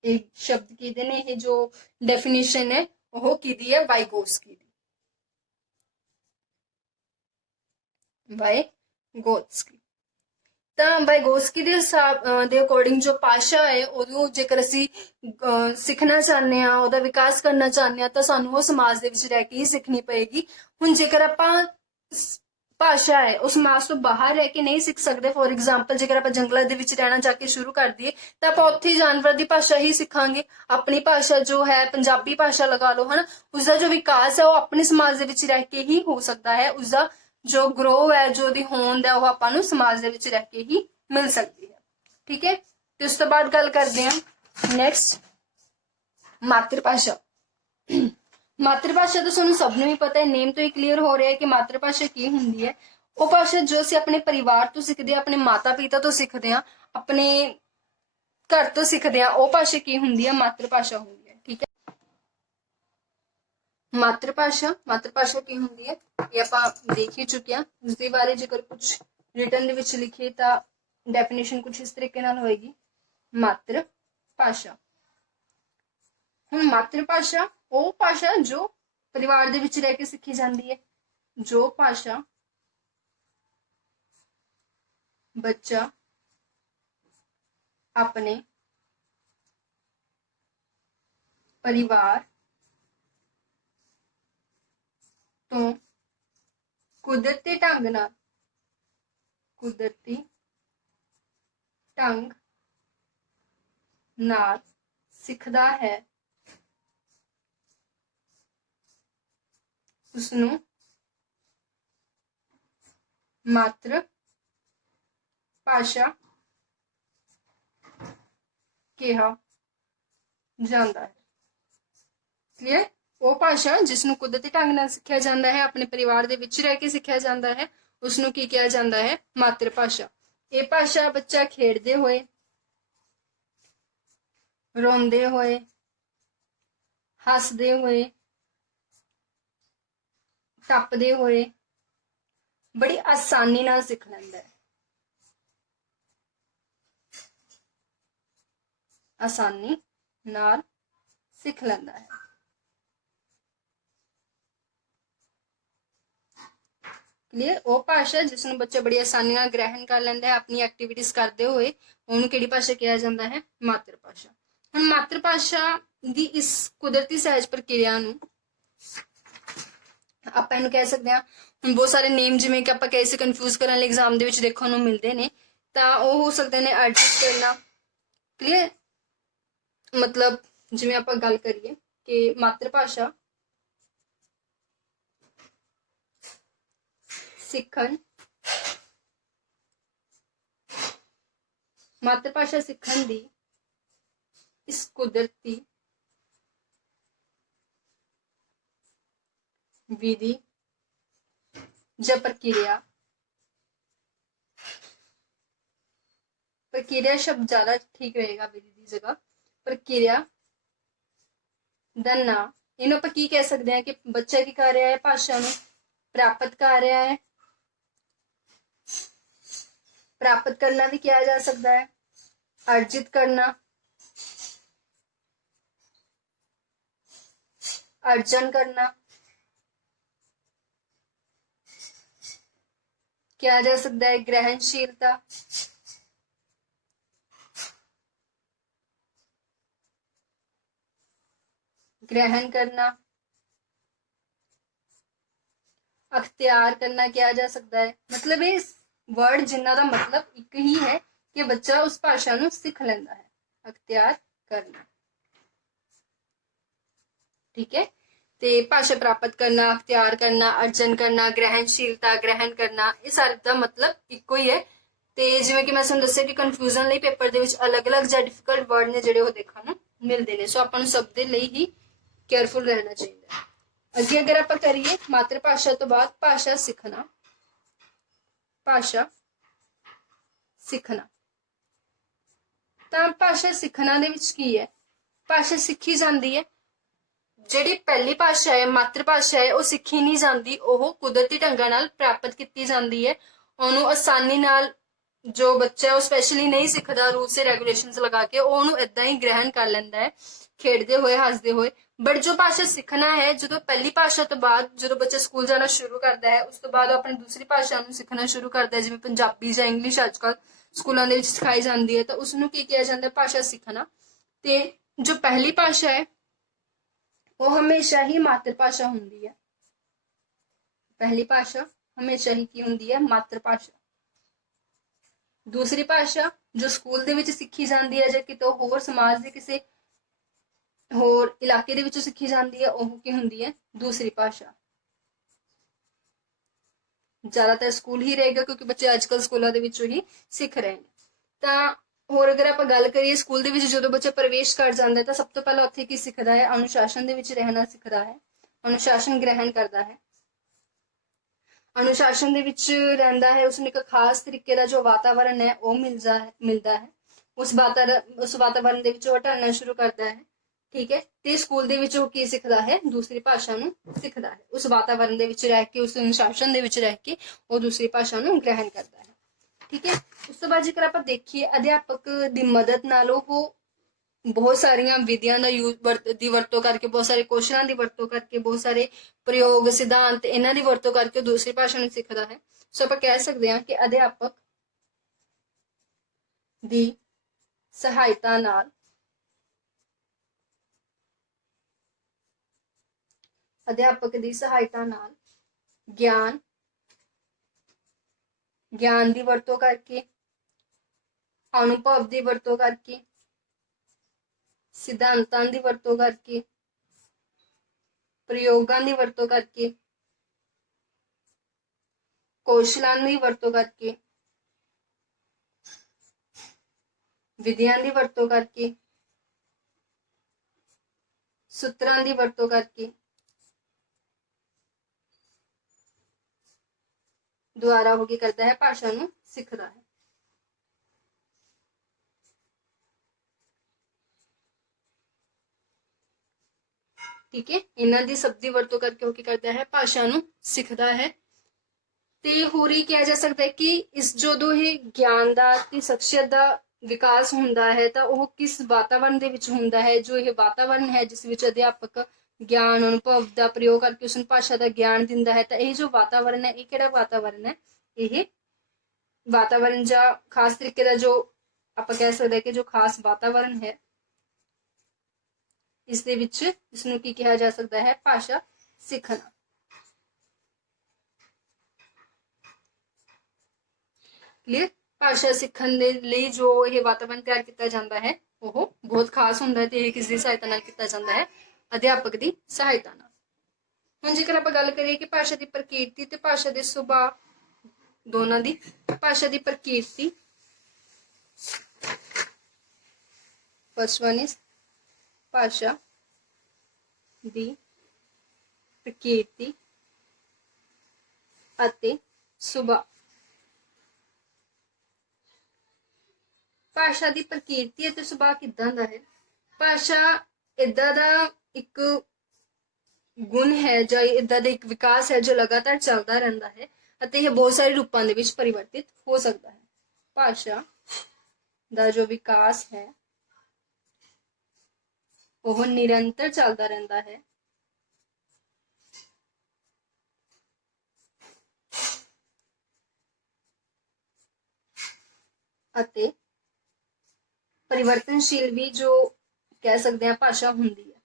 एक शब्द किहदे ने? ये जो डेफिनेशन है वो किहदी है? वाइगोस्की दी। वाइगोस्की। ਤਾਂ ਵਾਈਗੋਸਕੀ ਦੇ ਹਿਸਾਬ ਦੇ ਅਕੋਰਡਿੰਗ ਜੋ ਭਾਸ਼ਾ ਹੈ ਉਹਨੂੰ ਜੇਕਰ ਅਸੀਂ ਸਿੱਖਣਾ ਚਾਹੁੰਦੇ ਆ, ਉਹਦਾ ਵਿਕਾਸ ਕਰਨਾ ਚਾਹੁੰਦੇ ਆ ਤਾਂ ਸਾਨੂੰ ਉਹ ਸਮਾਜ ਦੇ ਵਿੱਚ ਰਹਿ ਕੇ ਹੀ ਸਿੱਖਣੀ ਪਏਗੀ। ਹੁਣ ਜੇਕਰ ਆਪਾਂ ਭਾਸ਼ਾ ਹੈ ਉਹ ਸਮਾਜ ਤੋਂ ਬਾਹਰ ਰਹਿ ਕੇ ਨਹੀਂ ਸਿੱਖ ਸਕਦੇ, ਫੋਰ ਐਗਜ਼ਾਮਪਲ ਜੇਕਰ ਆਪਾਂ ਜੰਗਲਾਂ ਦੇ ਵਿੱਚ ਰਹਿਣਾ ਜਾ ਕੇ ਸ਼ੁਰੂ ਕਰ ਦਈਏ ਤਾਂ ਆਪਾਂ ਉੱਥੇ ਜਾਨਵਰ ਦੀ ਭਾਸ਼ਾ ਹੀ ਸਿੱਖਾਂਗੇ। ਆਪਣੀ ਭਾਸ਼ਾ ਜੋ ਹੈ ਪੰਜਾਬੀ ਭਾਸ਼ਾ ਲਗਾ ਲਓ ਹਨਾ, ਉਸਦਾ ਜੋ ਵਿਕਾਸ ਹੈ ਉਹ ਆਪਣੇ ਸਮਾਜ ਦੇ ਵਿੱਚ ਰਹਿ ਕੇ ਹੀ ਹੋ ਸਕਦਾ ਹੈ। ਉਸਦਾ जो ग्रो है, जो दी होंद है, वो आपां नूं समाज दे विच रह के ही मिल सकती है। ठीक है। तो उस तो बाद गल करते हैं नैक्सट मातृभाषा। मातृभाषा तो सानूं सबनूं ही पता है, नेम तो ही क्लीयर हो रहा है कि मातृभाषा की हुंदी है। वो भाषा जो असीं अपने परिवार तो सीखते हैं, अपने माता पिता तो सीखते हैं, अपने घर तो सीखते हैं। वो भाषा की हुंदी है? मातृभाषा हुंदी है। ठीक है। मातृभाषा की हुंदी है ये आपां देख ही चुके हैं। उसके बारे जेकर कुछ रिटन दे विच लिखिए तो डेफिनेशन कुछ इस तरीके नाल होएगी। मातृभाषा। हुण मातृभाषा वो भाषा जो परिवार दे विच रह के सीखी जाती है। जो भाषा बच्चा अपने परिवार तो कुदरती ढंग नाल सिखदा है, उसनूं मातृभाषा कहा जाता है। क्लियर। वो भाषा जिसनूं कुदरती ढंग नाल सिखिया जाता है, अपने परिवार दे विच रह के सिखिया जाता है, उसनूं की कहा जाता है? मातृभाषा। ये भाषा बच्चा खेडदे होए, रोंदे होए, हसदे होए, टपदे होए बड़ी आसानी नाल सीख लैंदा है। आसानी नाल सीख लैंदा है। क्लियर। वो भाषा जिसनूं बच्चा बड़ी आसानी नाल ग्रहण कर लैंदा है, अपनी एक्टिविटीज करते हुए, उहनूं किहड़ी भाषा कहा जाता है? मातृभाषा। हुण मातृभाषा दी इस कुदरती सहज प्रक्रिया नूं आपां इहनूं कह सकते हैं। हुण बहुत सारे नेम जिवें कि आपां कैसे कन्फ्यूज करन लई एग्जाम दे विच देखण नूं मिलदे ने, तां ओह हो सकदे ने एडजस्ट करना। क्लियर। मतलब जिवें आपां गल करिए कि मातृभाषा सीखण मातृभाषा सीखण दी इस कुदरती विधि या प्रक्रिया शब्द ज्यादा ठीक रहेगा विधि की जगह। प्रक्रिया ਦਾ ਨਾਂ। ਇਹਨੂੰ ਆਪਾਂ ਕੀ ਕਹਿ ਸਕਦੇ ਹਾਂ ਕਿ ਬੱਚਾ ਕੀ ਕਰ ਰਿਹਾ ਹੈ, ਭਾਸ਼ਾ ਨੂੰ ਪ੍ਰਾਪਤ ਕਰ ਰਿਹਾ ਹੈ। ਪ੍ਰਾਪਤ ਕਰਨਾ भी किया जा सकता है, अर्जित करना, अर्जन करना किया जा सकता है, ग्रहणशीलता, ग्रहण करना, अख्तियार करना किया जा सकता है। मतलब ये वर्ड जिन्ना दा मतलब एक ही है कि बच्चा उस भाषा ਨੂੰ ਸਿੱਖ ਲੈਂਦਾ ਹੈ। ਅਖਤਿਆਰ ਕਰਨਾ, ठीक है। ਤੇ ਭਾਸ਼ਾ ਪ੍ਰਾਪਤ ਕਰਨਾ, ਅਖਤਿਆਰ ਕਰਨਾ, ਅਰਜਨ ਕਰਨਾ, ਗ੍ਰਹਿਣਸ਼ੀਲਤਾ, ਗ੍ਰਹਿਣ ਕਰਨਾ, ਇਹ ਸਾਰੇ ਦਾ ਮਤਲਬ ਇੱਕੋ ਹੀ ਹੈ। ਤੇ ਜਿਵੇਂ ਕਿ ਮੈਂ ਤੁਹਾਨੂੰ ਦੱਸਿਆ ਕਿ ਕਨਫਿਊਜ਼ਨ ਲਈ ਪੇਪਰ ਦੇ ਵਿੱਚ ਅਲੱਗ-ਅਲੱਗ ਜਾਂ ਡਿਫਿਕਲਟ ਵਰਡ ਨੇ ਜਿਹੜੇ ਉਹ ਦੇਖਣ ਨੂੰ ਮਿਲਦੇ ਨੇ। ਸੋ ਆਪਾਂ ਨੂੰ ਸਭ ਦੇ ਲਈ ਹੀ ਕੇਅਰਫੁਲ ਰਹਿਣਾ ਚਾਹੀਦਾ ਹੈ। ਅੱਗੇ ਅਗਰ ਆਪਾਂ ਕਰੀਏ ਮਾਤਰ ਭਾਸ਼ਾ ਤੋਂ ਬਾਅਦ ਭਾਸ਼ਾ ਸਿੱਖਣਾ, ਭਾਸ਼ਾ ਸਿੱਖਣਾ। ਤਾਂ ਭਾਸ਼ਾ ਸਿੱਖਣਾ ਦੇ ਵਿੱਚ ਕੀ ਹੈ, ਭਾਸ਼ਾ ਸਿੱਖੀ ਜਾਂਦੀ ਹੈ। ਜਿਹੜੀ ਪਹਿਲੀ ਭਾਸ਼ਾ ਹੈ, ਮਾਤਰ ਭਾਸ਼ਾ ਹੈ, ਉਹ ਸਿੱਖੀ ਨਹੀਂ ਜਾਂਦੀ, ਉਹ ਕੁਦਰਤੀ ਢੰਗਾਂ ਨਾਲ ਪ੍ਰਾਪਤ ਕੀਤੀ ਜਾਂਦੀ ਹੈ। ਉਹਨੂੰ ਆਸਾਨੀ ਨਾਲ ਜੋ ਬੱਚਾ ਉਹ ਸਪੈਸ਼ਲੀ ਨਹੀਂ ਸਿੱਖਦਾ ਰੂਲਸ ਤੇ ਰੈਗੂਲੇਸ਼ਨਸ ਲਗਾ ਕੇ, ਉਹ ਉਹਨੂੰ ਇਦਾਂ ਹੀ ਗ੍ਰਹਿਣ ਕਰ ਲੈਂਦਾ ਹੈ, ਖੇਡਦੇ ਹੋਏ, ਹੱਸਦੇ ਹੋਏ। ਬਟ ਜੋ ਭਾਸ਼ਾ ਸਿੱਖਣਾ ਹੈ, ਜਦੋਂ ਪਹਿਲੀ ਭਾਸ਼ਾ ਤੋਂ ਬਾਅਦ ਜਦੋਂ ਬੱਚਾ ਸਕੂਲ ਜਾਣਾ ਸ਼ੁਰੂ ਕਰਦਾ ਹੈ, ਉਸ ਤੋਂ ਬਾਅਦ ਉਹ ਆਪਣੀ ਦੂਸਰੀ ਭਾਸ਼ਾ ਨੂੰ ਸਿੱਖਣਾ ਸ਼ੁਰੂ ਕਰਦਾ ਹੈ, ਜਿਵੇਂ ਪੰਜਾਬੀ ਜਾਂ ਇੰਗਲਿਸ਼ ਅੱਜ ਕੱਲ੍ਹ ਸਕੂਲਾਂ ਦੇ ਵਿੱਚ ਸਿਖਾਈ ਜਾਂਦੀ ਹੈ, ਤਾਂ ਉਸ ਨੂੰ ਕੀ ਕਿਹਾ ਜਾਂਦਾ, ਭਾਸ਼ਾ ਸਿੱਖਣਾ। ਤੇ ਜੋ ਪਹਿਲੀ ਭਾਸ਼ਾ ਹੈ ਉਹ ਹਮੇਸ਼ਾ ਹੀ ਮਾਤਰ ਭਾਸ਼ਾ ਹੁੰਦੀ ਹੈ। ਪਹਿਲੀ ਭਾਸ਼ਾ ਹਮੇਸ਼ਾ ਹੀ ਕੀ ਹੁੰਦੀ ਹੈ, ਮਾਤਰ ਭਾਸ਼ਾ। ਦੂਸਰੀ ਭਾਸ਼ਾ ਜੋ ਸਕੂਲ ਦੇ ਵਿੱਚ ਸਿੱਖੀ ਜਾਂਦੀ ਹੈ ਜਾਂ ਕਿਤੇ ਹੋਰ ਸਮਾਜ ਦੇ ਕਿਸੇ ਹੋਰ ਇਲਾਕੇ ਦੇ ਵਿੱਚ ਸਿੱਖੀ ਜਾਂਦੀ ਹੈ, ਉਹ ਕੀ ਹੁੰਦੀ ਹੈ, ਦੂਸਰੀ ਭਾਸ਼ਾ। ਜ਼ਿਆਦਾਤਰ ਸਕੂਲ ਹੀ ਰਹੇਗਾ ਕਿਉਂਕਿ ਬੱਚੇ ਅੱਜ ਕੱਲ੍ਹ ਸਕੂਲਾਂ ਦੇ ਵਿੱਚੋਂ ਹੀ ਸਿੱਖ ਰਹੇ ਨੇ। ਤਾਂ ਹੋਰ ਅਗਰ ਆਪਾਂ ਗੱਲ ਕਰੀਏ ਸਕੂਲ ਦੇ ਵਿੱਚ ਜਦੋਂ ਬੱਚਾ ਪ੍ਰਵੇਸ਼ ਕਰ ਜਾਂਦਾ ਹੈ ਤਾਂ ਸਭ ਤੋਂ ਪਹਿਲਾਂ ਉੱਥੇ ਕੀ ਸਿੱਖਦਾ ਹੈ, ਅਨੁਸ਼ਾਸਨ ਦੇ ਵਿੱਚ ਰਹਿਣਾ ਸਿੱਖਦਾ ਹੈ, ਅਨੁਸ਼ਾਸਨ ਗ੍ਰਹਿਣ ਕਰਦਾ ਹੈ। ਅਨੁਸ਼ਾਸਨ ਦੇ ਵਿੱਚ ਰਹਿੰਦਾ ਹੈ, ਉਸਨੂੰ ਇੱਕ ਖਾਸ ਤਰੀਕੇ ਦਾ ਜੋ ਵਾਤਾਵਰਨ ਹੈ ਉਹ ਮਿਲਦਾ ਹੈ। ਉਸ ਵਾਤਾਵਰਨ ਦੇ ਵਿੱਚ ਉਹ ਢਲਣਾ ਸ਼ੁਰੂ ਕਰਦਾ ਹੈ, ਠੀਕ ਹੈ। ਤੇ ਸਕੂਲ ਦੇ ਵਿੱਚ ਉਹ ਕੀ ਸਿੱਖਦਾ ਹੈ, ਦੂਸਰੀ ਭਾਸ਼ਾ ਨੂੰ ਸਿੱਖਦਾ ਹੈ। ਉਸ ਵਾਤਾਵਰਨ ਦੇ ਵਿੱਚ ਰਹਿ ਕੇ, ਉਸ ਅਨੁਸ਼ਾਸਨ ਦੇ ਵਿੱਚ ਰਹਿ ਕੇ ਉਹ ਦੂਸਰੀ ਭਾਸ਼ਾ ਨੂੰ ਗ੍ਰਹਿਣ ਕਰਦਾ ਹੈ, ਠੀਕ ਹੈ। ਉਸ ਤੋਂ ਬਾਅਦ ਜੇਕਰ ਆਪਾਂ ਦੇਖੀਏ ਅਧਿਆਪਕ ਦੀ ਮਦਦ ਨਾਲ ਉਹ ਬਹੁਤ ਸਾਰੀਆਂ ਵਿਧੀਆਂ ਦੀ ਵਰਤੋਂ ਕਰਕੇ, ਬਹੁਤ ਸਾਰੇ ਕੁਐਸਚਨਾਂ ਦੀ ਵਰਤੋਂ ਕਰਕੇ, ਬਹੁਤ ਸਾਰੇ ਪ੍ਰਯੋਗ ਸਿਧਾਂਤ ਇਹਨਾਂ ਦੀ ਵਰਤੋਂ ਕਰਕੇ ਉਹ ਦੂਸਰੀ ਭਾਸ਼ਾ ਨੂੰ ਸਿੱਖਦਾ ਹੈ। ਸੋ ਆਪਾਂ ਕਹਿ ਸਕਦੇ ਹਾਂ ਕਿ ਅਧਿਆਪਕ ਦੀ ਸਹਾਇਤਾ ਨਾਲ ਗਿਆਨ ਦੀ ਵਰਤੋਂ ਕਰਕੇ, ਅਨੁਭਵ ਦੀ ਵਰਤੋਂ ਕਰਕੇ, ਸਿਧਾਂਤਾਂ ਦੀ ਵਰਤੋਂ ਕਰਕੇ, ਪ੍ਰਯੋਗਾਂ ਦੀ ਵਰਤੋਂ ਕਰਕੇ, ਕੌਸ਼ਲਾਂ ਦੀ ਵਰਤੋਂ ਕਰਕੇ, ਵਿਧੀਆਂ ਦੀ ਵਰਤੋਂ ਕਰਕੇ, ਸੂਤਰਾਂ ਦੀ ਵਰਤੋਂ ਕਰਕੇ ਦੁਆਰਾ ਉਹ ਕੀ ਕਰਦਾ ਹੈ, ਭਾਸ਼ਾ ਨੂੰ ਸਿੱਖਦਾ ਹੈ। ਠੀਕ ਹੈ, ਇਹਨਾਂ ਦੀ ਸਭ ਦੀ ਵਰਤੋਂ ਕਰਕੇ ਉਹ ਕੀ ਕਰਦਾ ਹੈ, ਭਾਸ਼ਾ ਨੂੰ ਸਿੱਖਦਾ ਹੈ। ਤੇ ਹੋਰ ਹੀ ਕਿਹਾ ਜਾ ਸਕਦਾ ਹੈ ਕਿ ਇਸ ਜਦੋਂ ਇਹ ਗਿਆਨ ਦਾ ਤੇ ਸ਼ਖਸੀਅਤ ਦਾ ਵਿਕਾਸ ਹੁੰਦਾ ਹੈ ਤਾਂ ਉਹ ਕਿਸ ਵਾਤਾਵਰਨ ਦੇ ਵਿੱਚ ਹੁੰਦਾ ਹੈ, ਜੋ ਇਹ ਵਾਤਾਵਰਨ ਹੈ ਜਿਸ ਵਿੱਚ ਅਧਿਆਪਕ ਗਿਆਨ ਅਨੁਭਵ ਦਾ ਪ੍ਰਯੋਗ ਕਰਕੇ ਉਸ ਨੂੰ ਭਾਸ਼ਾ ਦਾ ਗਿਆਨ ਦਿੰਦਾ ਹੈ। ਤਾਂ ਇਹ ਜੋ ਵਾਤਾਵਰਨ ਹੈ, ਇਹ ਕਿਹੜਾ ਵਾਤਾਵਰਨ ਹੈ, ਇਹ ਵਾਤਾਵਰਨ ਜਾਂ ਖਾਸ ਤਰੀਕੇ ਦਾ ਜੋ ਆਪਾਂ ਕਹਿ ਸਕਦੇ ਕਿ ਜੋ ਖਾਸ ਵਾਤਾਵਰਨ ਹੈ, ਇਸ ਦੇ ਵਿੱਚ ਇਸ ਨੂੰ ਕੀ ਕਿਹਾ ਜਾ ਸਕਦਾ ਹੈ, ਭਾਸ਼ਾ ਸਿੱਖਣਾ। ਕਲੀਅਰ। ਭਾਸ਼ਾ ਸਿੱਖਣ ਦੇ ਲਈ ਜੋ ਇਹ ਵਾਤਾਵਰਨ ਤਿਆਰ ਕੀਤਾ ਜਾਂਦਾ ਹੈ ਉਹ ਬਹੁਤ ਖਾਸ ਹੁੰਦਾ ਹੈ ਤੇ ਇਹ ਕਿਸ ਦੀ ਸਹਾਇਤਾ ਨਾਲ ਕੀਤਾ ਜਾਂਦਾ ਹੈ, ਅਧਿਆਪਕ ਦੀ ਸਹਾਇਤਾ ਨਾਲ। ਹੁਣ ਜੇਕਰ ਆਪਾਂ ਗੱਲ ਕਰੀਏ ਕਿ ਭਾਸ਼ਾ ਦੀ ਪ੍ਰਕਿਰਤੀ ਤੇ ਭਾਸ਼ਾ ਦੇ ਸੁਭਾਅ ਦੋਨਾਂ ਦੀ, ਭਾਸ਼ਾ ਦੀ ਪ੍ਰਕਿਰਤੀ, ਫਸਟ ਵਨ ਇਜ਼ ਭਾਸ਼ਾ ਦੀ ਪ੍ਰਕਿਰਤੀ ਅਤੇ ਸੁਭਾਅ। ਭਾਸ਼ਾ ਦੀ ਪ੍ਰਕਿਰਤੀ ਅਤੇ ਸੁਭਾਅ ਕਿੱਦਾਂ ਦਾ ਹੈ? ਭਾਸ਼ਾ ਇਦਾਂ ਦਾ ਇੱਕ ਗੁਣ ਹੈ ਜਾਂ ਇਦਾਂ ਦਾ ਇੱਕ ਵਿਕਾਸ ਹੈ ਜੋ ਲਗਾਤਾਰ ਚੱਲਦਾ ਰਹਿੰਦਾ ਹੈ ਅਤੇ ਇਹ ਬਹੁਤ ਸਾਰੇ ਰੂਪਾਂ ਦੇ ਵਿੱਚ ਪਰਿਵਰਤਿਤ ਹੋ ਸਕਦਾ ਹੈ। ਭਾਸ਼ਾ ਦਾ ਜੋ ਵਿਕਾਸ ਹੈ ਉਹ ਨਿਰੰਤਰ ਚੱਲਦਾ ਰਹਿੰਦਾ ਹੈ ਅਤੇ परिवर्तनशील भी जो कह सकते हैं भाषा होंगी है।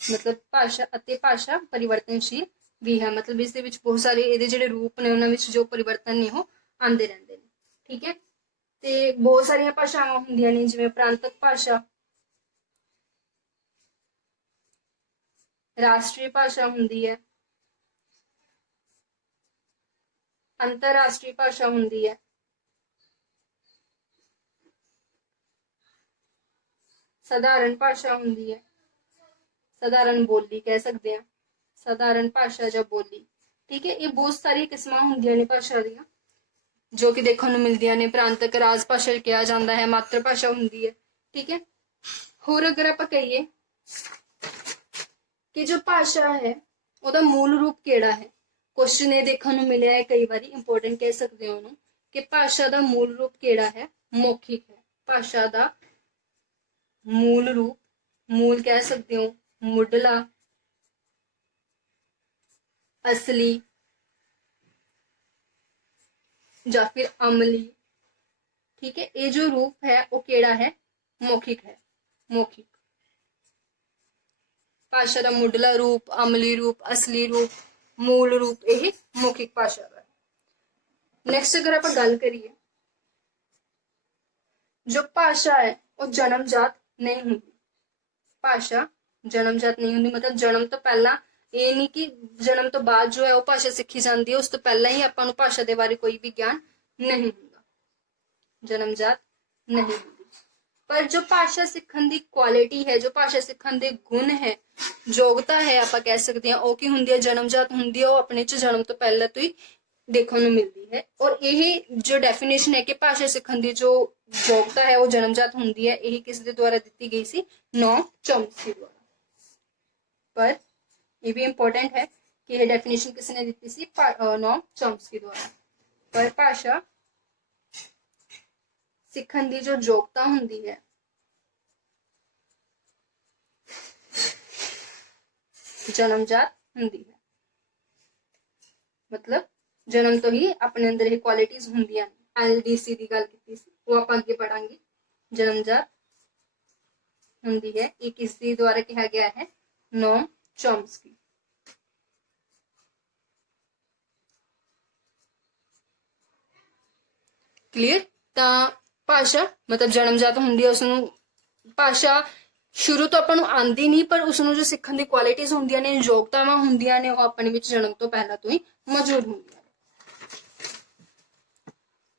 मतलब भाषा ਅਤੇ ਭਾਸ਼ਾ परिवर्तनशील भी है, मतलब ਇਸ ਦੇ ਵਿੱਚ ਬਹੁਤ ਸਾਰੇ ਇਹਦੇ ਜਿਹੜੇ ਰੂਪ ਨੇ ਉਹਨਾਂ ਵਿੱਚ ਜੋ ਪਰਿਵਰਤਨ ਨੇ ਉਹ ਆਉਂਦੇ ਰਹਿੰਦੇ ਨੇ। ਠੀਕ ਹੈ, ਤੇ ਬਹੁਤ ਸਾਰੀਆਂ ਭਾਸ਼ਾਵਾਂ ਹੁੰਦੀਆਂ ਨੇ ਜਿਵੇਂ ਪ੍ਰਾਂਤਕ ਭਾਸ਼ਾ, ਰਾਸ਼ਟਰੀ ਭਾਸ਼ਾ ਹੁੰਦੀ ਹੈ, अंतरराष्ट्रीय भाषा होंगी है, साधारण भाषा होंगी है, साधारण बोली कह सकते हैं, साधारण भाषा या बोली। ठीक है, ये बहुत सारी किस्मां होंदियां ने भाषा दी जो कि देखने को मिलदियां ने। प्रांतक राज भाषा कहा जाता है, मातृ भाषा होंगी है। ठीक है, होर अगर आप कहिए कि जो भाषा है ਉਹਦਾ मूल रूप केड़ा है, क्वेश्चन ये देखने को मिले है कई बार, इंपोर्टेंट कह सकते हो उन्होंने कि भाषा का मूल रूप केड़ा है, मौखिक है। भाषा का मूल रूप, मूल कह सकते हो मुढ़ला, असली या फिर अमली। ठीक है, ये जो रूप है वो केड़ा है, मौखिक है। मौखिक भाषा का मुढ़ला रूप, अमली रूप, असली रूप, मूल रूप, यही मौखिक भाषा का। नैक्सट अगर आप गल करिए, जो भाषा है वो जन्मजात नहीं होंगी। भाषा जन्मजात नहीं होंगी, मतलब जन्म तो पहला ये नहीं कि जन्म तो बाद जो है वो भाषा सीखी जाती है, उस तो पहला ही आपां नूं भाषा के बारे कोई भी ज्ञान नहीं होंगा, जन्मजात नहीं होंगी। पर जो भाषा सीखण की क्वालिटी है, जो भाषा सीखण के गुण है, योग्यता है, आप कह सकते हैं वो की हुंदी है, जन्मजात हुंदी है, वो अपने च जन्म तो पहले तो ही देखने को मिलती है। और यही जो डेफिनेशन है कि भाषा सीखण की जो योग्यता है वो जन्मजात हुंदी है, यही किस दे द्वारा दी गई सी, नॉम चॉम्स्की द्वारा। पर ये भी इंपॉर्टेंट है कि यह डेफिनेशन किसने दी सी, नॉम चॉम्स्की द्वारा। पर भाषा सीखण की जो योग्यता हुंदी है जन्मजात हुंदी है, मतलब जन्म तो ही अपने अंदर ही क्वालिटीज होंदियां ने। LDC की गल कीती सी, वो आप अगे पढ़ांगे। जन्मजात होंदी है, ये किसके द्वारा कहा गया है, नॉम चॉम्स्की। क्लियर? तो भाषा मतलब जन्मजात होंदी है, उसनूं भाषा शुरू तो अपन आंदी नहीं, पर उसनूं जो सीखण दी क्वालिटीज होंदियां ने, योग्यतावां होंदियां ने, वो अपने विच जन्म तो पहला तो ही मौजूद होंदियां।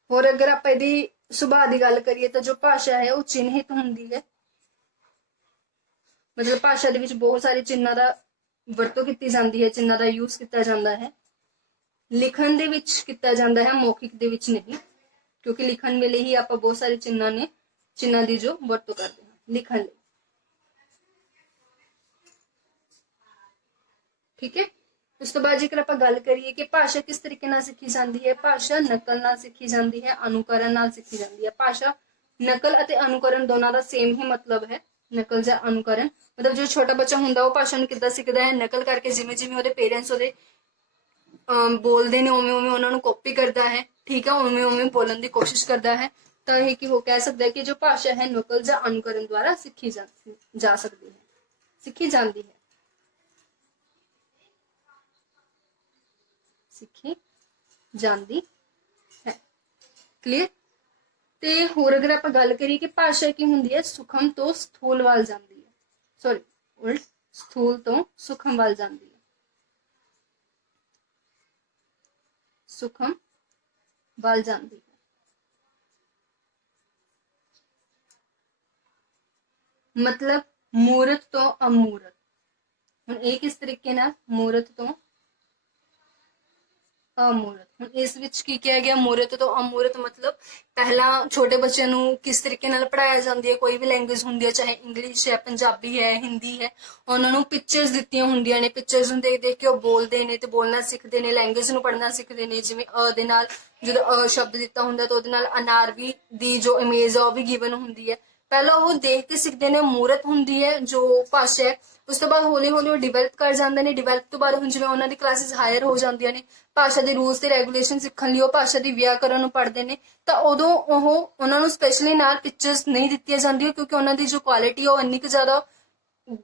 और अगर आप इहदी सुभाअ दी गल करिए तो जो भाषा है वो चिन्हित होंदी है, मतलब भाषा दे विच बहुत सारे चिन्हां दा वरतों कीती जांदी है, चिन्हां दा यूज किया जाता है। लिखण दे विच किया जाता है, मौखिक दे विच नहीं, क्योंकि लिखण वेले ही आप बहुत सारे चिन्हां दी जो वरतों करते हैं लिखण लई। ठीक है, उस तो बाद जेकर आप गल करिए कि भाषा किस तरीके नाल सीखी जाती है, भाषा नकल नाल सीखी जाती है, अनुकरण नाल सीखी जाती है। भाषा नकल अते अनुकरण दोनों का सेम ही मतलब है, नकल या अनुकरण। मतलब जो छोटा बच्चा हुंदा वो भाषा नूं किद्दां सीखदा है, नकल करके, जिवें जिवें उहदे पेरेंट्स उहदे बोलते हैं उवें उवें उन्होंने कॉपी करता है। ठीक है, उवें उवें बोलने की कोशिश करता है। तो यह कि वो कह सकता है कि जो भाषा है नकल या अनुकरण द्वारा सीखी जा सकती है, सीखी जाती है, सीखी जाती है। क्लियर? ते होर अगर आप गल करिए कि भाषा की हुंदी है सूखम तो स्थूल वाल जाती है, सॉरी उल्ट स्थूल तो सूखम वाल जाती है, सूखम वाल जाती है। मतलब मूर्त तो अमूर्त। हुण एक इस तरीके नाल मूर्त तो ਅਮੂਰਤ। ਹੁਣ ਇਸ ਵਿੱਚ ਕੀ ਕਿਹਾ ਗਿਆ, ਮੂਰਤ ਤੋਂ ਅਮੂਰਤ ਮਤਲਬ ਪਹਿਲਾਂ ਛੋਟੇ ਬੱਚਿਆਂ ਨੂੰ ਕਿਸ ਤਰੀਕੇ ਨਾਲ ਪੜ੍ਹਾਇਆ ਜਾਂਦੀ ਹੈ, ਕੋਈ ਵੀ ਲੈਂਗੁਏਜ ਹੁੰਦੀ ਹੈ, ਚਾਹੇ ਇੰਗਲਿਸ਼ ਹੈ, ਪੰਜਾਬੀ ਹੈ, ਹਿੰਦੀ ਹੈ, ਉਹਨਾਂ ਨੂੰ ਪਿਕਚਰਸ ਦਿੱਤੀਆਂ ਹੁੰਦੀਆਂ ਨੇ, ਪਿਕਚਰਸ ਨੂੰ ਦੇਖ ਦੇਖ ਕੇ ਉਹ ਬੋਲਦੇ ਨੇ ਤੇ ਬੋਲਣਾ ਸਿੱਖਦੇ ਨੇ, ਲੈਂਗੁਏਜ ਨੂੰ ਪੜ੍ਹਨਾ ਸਿੱਖਦੇ ਨੇ। ਜਿਵੇਂ ਦੇ ਨਾਲ ਜਦੋਂ ਸ਼ਬਦ ਦਿੱਤਾ ਹੁੰਦਾ ਤਾਂ ਉਹਦੇ ਨਾਲ ਅਨਾਰਵੀ ਦੀ ਜੋ ਇਮੇਜ ਆ ਉਹ ਵੀ ਗਿਵਨ ਹੁੰਦੀ ਹੈ। ਪਹਿਲਾਂ ਉਹ ਦੇਖ ਕੇ ਸਿੱਖਦੇ ਨੇ, ਮੂਰਤ ਹੁੰਦੀ ਹੈ ਜੋ ਭਾਸ਼ਾ ਹੈ। ਉਸ ਤੋਂ ਬਾਅਦ ਹੌਲੀ ਹੌਲੀ ਉਹ ਡਿਵੈਲਪ ਕਰ ਜਾਂਦੇ ਨੇ। ਡਿਵੈਲਪ ਤੋਂ ਬਾਅਦ ਹੁਣ ਜਿਵੇਂ ਉਹਨਾਂ ਦੀ ਕਲਾਸਿਸ ਹਾਇਰ ਹੋ ਜਾਂਦੀਆਂ ਨੇ, ਭਾਸ਼ਾ ਦੇ ਰੂਲਸ ਤੇ ਰੈਗੂਲੇਸ਼ਨ ਸਿੱਖਣ ਲਈ ਉਹ ਭਾਸ਼ਾ ਦੀ ਵਿਆਕਰਨ ਨੂੰ ਪੜ੍ਹਦੇ ਨੇ, ਤਾਂ ਉਦੋਂ ਉਹਨਾਂ ਨੂੰ ਸਪੈਸ਼ਲੀ ਨਾਲ ਪਿਕਚਰਸ ਨਹੀਂ ਦਿੱਤੀਆਂ ਜਾਂਦੀਆਂ, ਕਿਉਂਕਿ ਉਹਨਾਂ ਦੀ ਜੋ ਕੁਆਲਿਟੀ ਹੈ ਉਹ ਇੰਨੀ ਕੁ ਜ਼ਿਆਦਾ